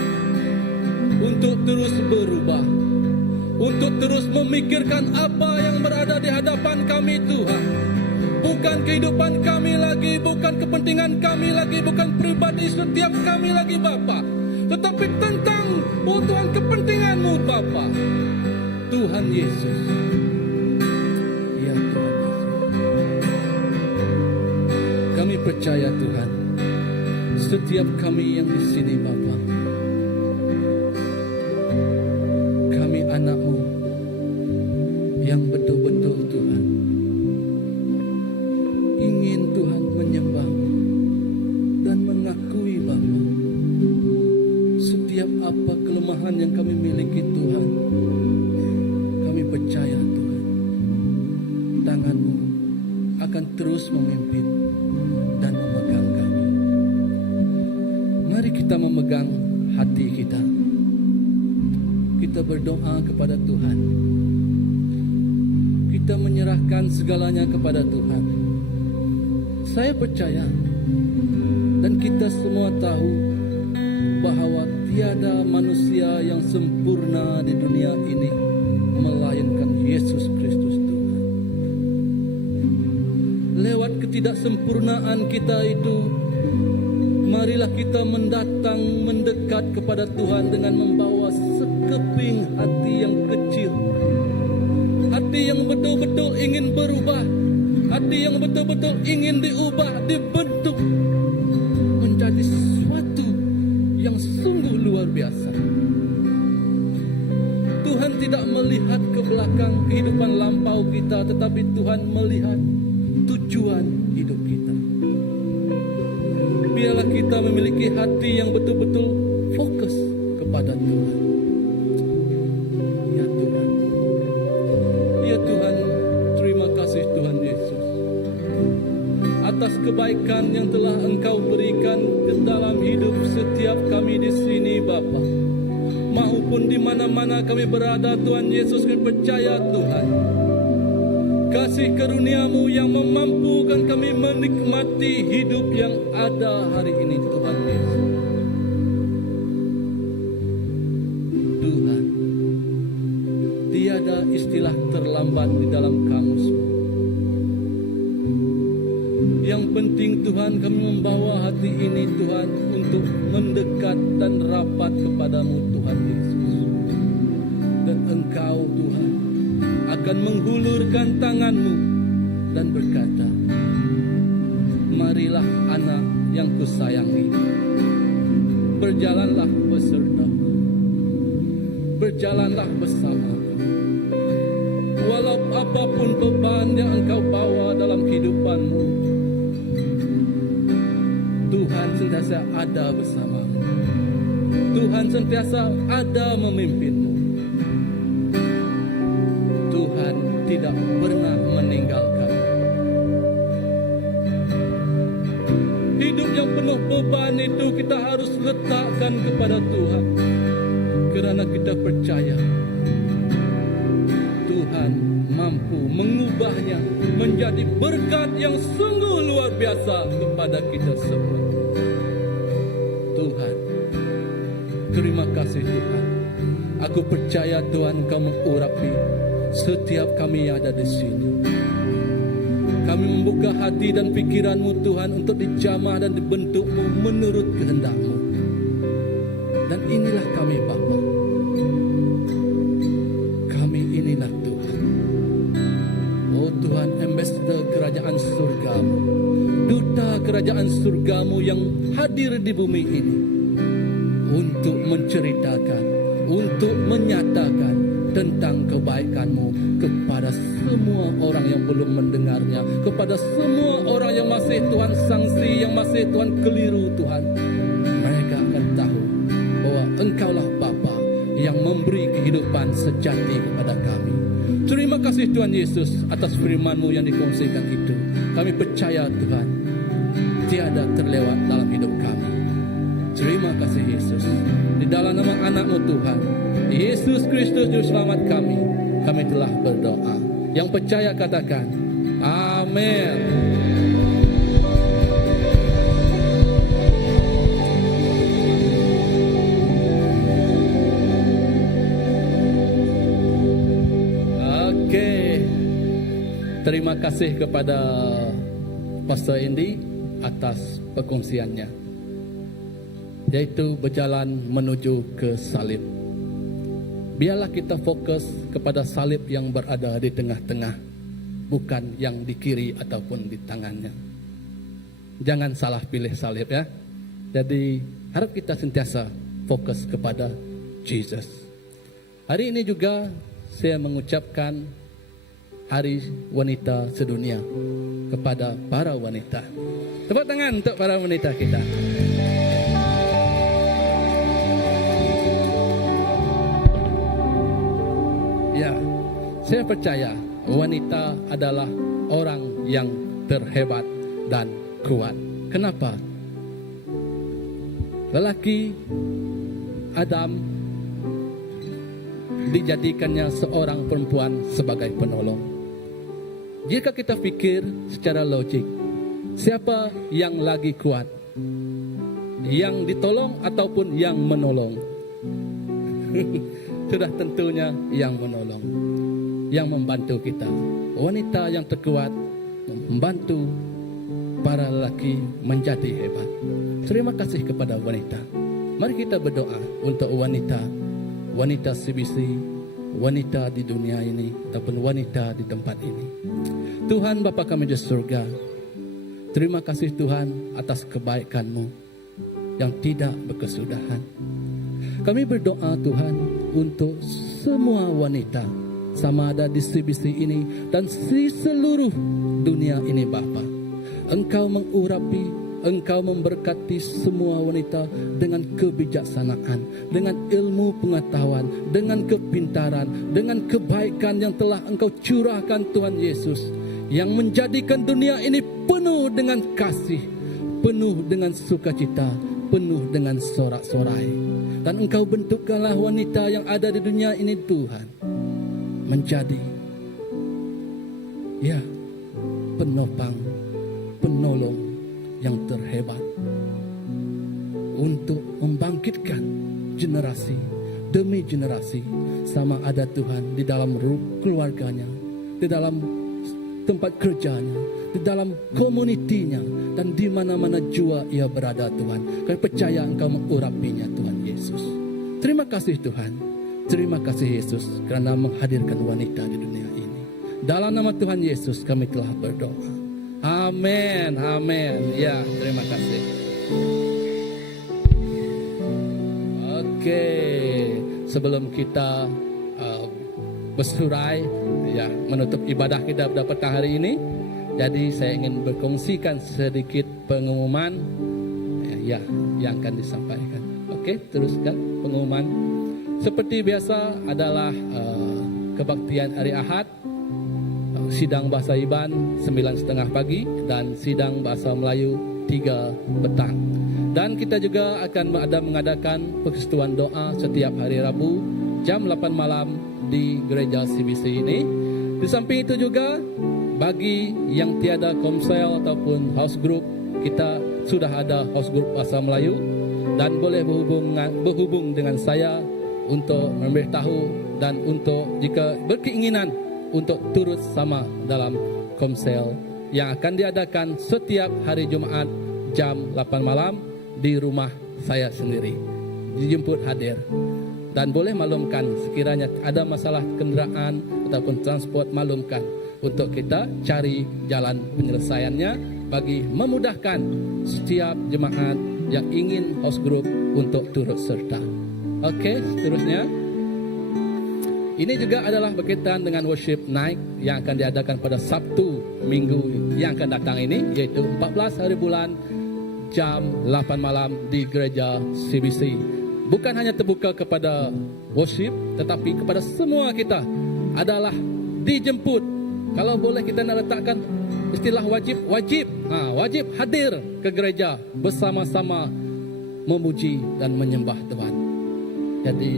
untuk terus berubah, untuk terus memikirkan apa yang berada di hadapan kami Tuhan. Bukan kehidupan kami lagi, bukan kepentingan kami lagi, bukan pribadi setiap kami lagi Bapa, tetapi tentang Tuhan kepentingan-Mu Bapa. Tuhan Yesus. Ya Tuhan Yesus. Kami percaya Tuhan, setiap kami yang di sini Bapa, kami anak-Mu yang betul-betul Tuhan ingin Tuhan menyembah-Mu dan mengakui Bapa setiap apa kelemahan yang kami miliki Tuhan. Kami percaya Tuhan, tangan-Mu akan terus memimpin dan memegang kami. Mari kita memegang hati kita. Kita berdoa kepada Tuhan. Kita menyerahkan segalanya kepada Tuhan. Saya percaya dan kita semua tahu bahwa tiada manusia yang sempurna di dunia ini melainkan Yesus Kristus Tuhan. Lewat ketidaksempurnaan kita itu, marilah kita mendekat kepada Tuhan dengan membawa sekeping hati yang kecil, hati yang betul-betul ingin berubah, hati yang betul-betul ingin diubah, dibentuk menjadi sesuatu yang sungguh luar biasa. Tuhan tidak melihat ke belakang kehidupan lampau kita, tetapi Tuhan melihat tujuan hidup kita. Biarlah kita memiliki hati yang betul-betul fokus kepada Tuhan. Ya Tuhan. Ya Tuhan, terima kasih Tuhan Yesus. kebaikan yang telah Engkau berikan ke dalam hidup setiap kami di sini Bapa. Maupun di mana-mana kami berada Tuhan Yesus, kami percaya Tuhan, kasih karunia-Mu yang memampukan kami menikmati hidup yang ada hari ini Tuhan Yesus. Tuhan, tiada istilah terlambat di dalam kamus-Mu. Yang penting Tuhan, kami membawa hati ini Tuhan untuk mendekat dan rapat kepadamu Tuhan Yesus. Dan Engkau Tuhan akan menghulurkan tangan-Mu dan berkata, marilah anak yang kusayangi, berjalanlah besertaku, berjalanlah bersamaku. Walau apapun beban yang Engkau bawa dalam kehidupan-Mu, Tuhan sentiasa ada bersamamu. Tuhan sentiasa ada memimpinmu. Tuhan tidak pernah meninggalkan. Hidup yang penuh beban itu kita harus letakkan kepada Tuhan, kerana kita percaya Tuhan mampu mengubahnya menjadi berkat yang sungguh luar biasa kepada kita semua. Tuhan, terima kasih Tuhan. Aku percaya Tuhan Kau mengurapi setiap kami yang ada di sini. Kami membuka hati dan pikiran-Mu Tuhan untuk dijamah dan dibentuk-Mu menurut kehendak-Mu. Dan inilah kami Bapa. Kami inilah Tuhan. Oh Tuhan, ambassador kerajaan surga-Mu, duta kerajaan surga-Mu yang hadir di bumi ini untuk menceritakan, untuk menyatakan tentang kebaikan-Mu kepada semua orang yang belum mendengarnya, kepada semua orang yang masih Tuhan sangsi, yang masih Tuhan keliru Tuhan. Mereka akan tahu bahwa Engkaulah Bapa yang memberi kehidupan sejati kepada kami. Terima kasih Tuhan Yesus atas firman-Mu yang dikongsikan itu. Kami percaya Tuhan, tiada terlewat dalam hidup kami. Terima kasih Yesus. Di dalam nama anak-Mu Tuhan, Yesus Kristus Juru Selamat kami telah berdoa. Yang percaya katakan, amin. Oke. Terima kasih kepada Pastor Andy atas perkongsiannya, yaitu berjalan menuju ke salib. Biarlah kita fokus kepada salib yang berada di tengah-tengah, bukan yang di kiri ataupun di tangannya. Jangan salah pilih salib ya. Jadi harap kita sentiasa fokus kepada Jesus. Hari ini juga saya mengucapkan Hari Wanita Sedunia kepada para wanita. Tepuk tangan untuk para wanita kita. Ya, saya percaya wanita adalah orang yang terhebat dan kuat. Kenapa? Lelaki Adam dijadikannya seorang perempuan sebagai penolong. Jika kita pikir secara logik, siapa yang lagi kuat? Yang ditolong ataupun yang menolong? Sudah tentunya yang menolong, yang membantu kita. Wanita yang terkuat membantu para lelaki menjadi hebat. Terima kasih kepada wanita. Mari kita berdoa untuk wanita, wanita CBC, wanita di dunia ini ataupun wanita di tempat ini. Tuhan Bapa kami di surga, terima kasih Tuhan atas kebaikan-Mu yang tidak berkesudahan. Kami berdoa Tuhan untuk semua wanita, sama ada di CBC ini dan di seluruh dunia ini Bapa. Engkau mengurapi, Engkau memberkati semua wanita dengan kebijaksanaan, dengan ilmu pengetahuan, dengan kepintaran, dengan kebaikan yang telah Engkau curahkan Tuhan Yesus, yang menjadikan dunia ini penuh dengan kasih, penuh dengan sukacita, penuh dengan sorak-sorai. Dan Engkau bentukkanlah wanita yang ada di dunia ini Tuhan, menjadi penopang, penolong yang terhebat untuk membangkitkan generasi demi generasi, sama ada Tuhan di dalam keluarganya, di dalam tempat kerjanya, di dalam komunitinya, dan di mana-mana jua ia berada Tuhan. Kami percaya Engkau mengurapinya Tuhan Yesus. Terima kasih Tuhan, terima kasih Yesus karena menghadirkan wanita di dunia ini. Dalam nama Tuhan Yesus kami telah berdoa. Amin, amin. Ya, terima kasih. Oke, sebelum kita bersurai, menutup ibadah kita pada petang hari ini, jadi saya ingin berkongsikan sedikit pengumuman yang akan disampaikan. Oke, teruskan pengumuman. Seperti biasa adalah kebaktian hari Ahad, sidang bahasa Iban 9.30 pagi dan sidang bahasa Melayu 3 petang. Dan kita juga akan mengadakan persekutuan doa setiap hari Rabu jam 8 malam di gereja CBC ini. Di samping itu juga bagi yang tiada komsel ataupun house group, kita sudah ada house group bahasa Melayu dan boleh berhubung dengan saya untuk memberitahu dan untuk jika berkeinginan untuk turut sama dalam komsel yang akan diadakan setiap hari Jumaat jam 8 malam di rumah saya sendiri. Dijemput hadir dan boleh maklumkan sekiranya ada masalah kenderaan ataupun transport, maklumkan untuk kita cari jalan penyelesaiannya bagi memudahkan setiap jemaat yang ingin house group untuk turut serta. Oke, seterusnya ini juga adalah berkaitan dengan worship night yang akan diadakan pada Sabtu minggu yang akan datang ini, yaitu 14 hari bulan jam 8 malam di gereja CBC. Bukan hanya terbuka kepada worship, tetapi kepada semua kita adalah dijemput. Kalau boleh kita nak letakkan istilah wajib hadir ke gereja bersama-sama memuji dan menyembah Tuhan. Jadi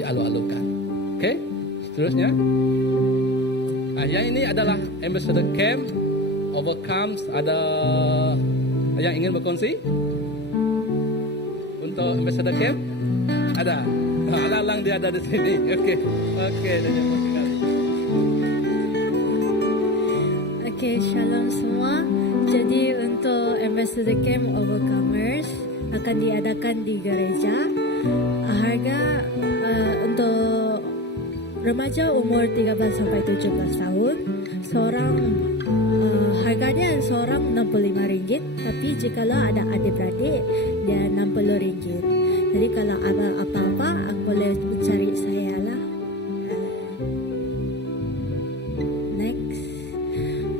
dialu-alukan. Oke, seterusnya. Yang ini adalah Ambassador Camp Overcomes. Ada yang ingin berkongsi untuk Ambassador Camp? Ada. Alang dia ada di sini. Oke. Oke, shalom semua. Jadi untuk Ambassador Camp Overcomers akan diadakan di gereja. Harga untuk remaja umur 13 sampai 17 tahun, seorang harganya seorang RM65, tapi jikalau ada adik-beradik dia RM60. Jadi kalau ada apa-apa boleh cari saya lah. Next,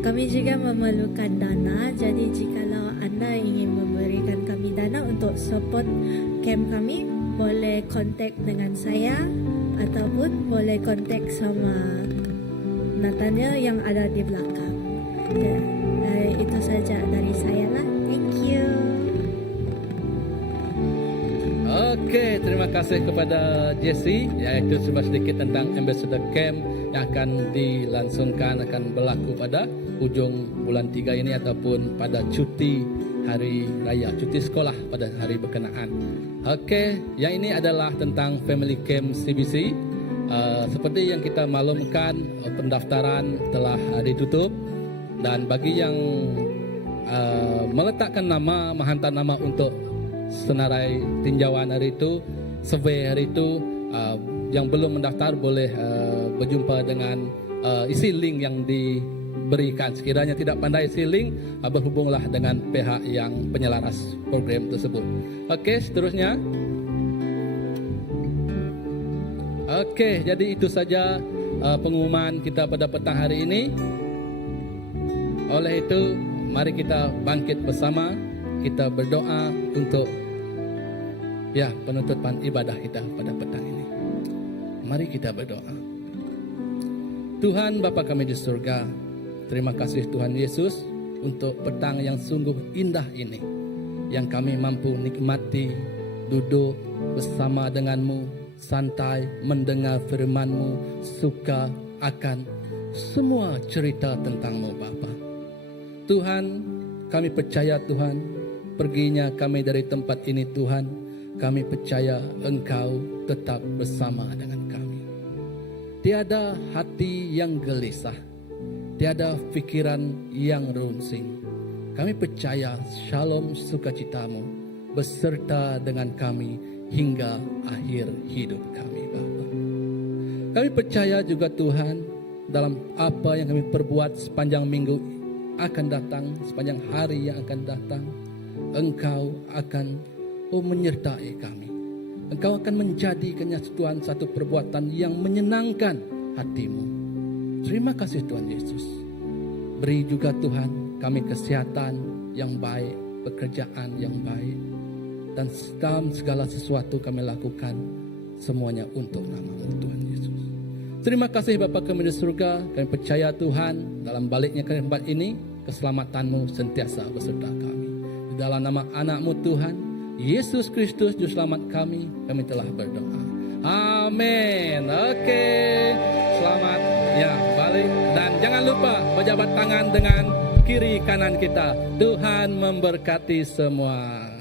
kami juga memerlukan dana. Jadi jikalau anda ingin memberikan kami dana untuk support camp kami, boleh kontak dengan saya ataupun boleh kontak sama Nathaniel yang ada di belakang. Itu saja dari saya lah. Thank you. Oke, terima kasih kepada Jesse. Itu sedikit tentang Ambassador Camp yang akan dilangsungkan, akan berlaku pada ujung bulan 3 ini ataupun pada cuti hari raya, cuti sekolah pada hari berkenaan. Oke, yang ini adalah tentang Family Camp CBC. Seperti yang kita maklumkan, pendaftaran telah ditutup dan bagi yang meletakkan nama, menghantar nama untuk senarai tinjauan hari itu, survei hari itu, yang belum mendaftar boleh berjumpa dengan isi link yang diberikan. Sekiranya tidak pandai isi link, berhubunglah dengan pihak yang penyelaras program tersebut. Oke, seterusnya. Oke, jadi itu saja pengumuman kita pada petang hari ini. Oleh itu, mari kita bangkit bersama, kita berdoa untuk penutupan ibadah kita pada petang ini. Mari kita berdoa. Tuhan Bapa kami di surga, Terima kasih Tuhan Yesus untuk petang yang sungguh indah ini, yang kami mampu nikmati, duduk bersama denganmu, santai mendengar firman-Mu, suka akan semua cerita tentang-Mu Bapa. Tuhan, kami percaya Tuhan, perginya kami dari tempat ini Tuhan, kami percaya Engkau tetap bersama dengan kami. Tiada hati yang gelisah, tiada pikiran yang runsing. Kami percaya shalom sukacitamu beserta dengan kami hingga akhir hidup kami Bapa. Kami percaya juga Tuhan, dalam apa yang kami perbuat sepanjang minggu akan datang, sepanjang hari yang akan datang, Engkau akan menyertai kami. Engkau akan menjadikannya Tuhan satu perbuatan yang menyenangkan hati-Mu. Terima kasih Tuhan Yesus. Beri juga Tuhan kami kesehatan yang baik, pekerjaan yang baik, dan dalam segala sesuatu kami lakukan semuanya untuk nama-Mu Tuhan Yesus. Terima kasih Bapa kami di surga. Kami percaya Tuhan, dalam baliknya ke tempat ini, keselamatan-Mu sentiasa beserta kami. Di dalam nama anak-Mu Tuhan Yesus Kristus Juru Selamat kami telah berdoa. Amin. Oke, selamat ya balik, dan jangan lupa berjabat tangan dengan kiri kanan kita. Tuhan memberkati semua.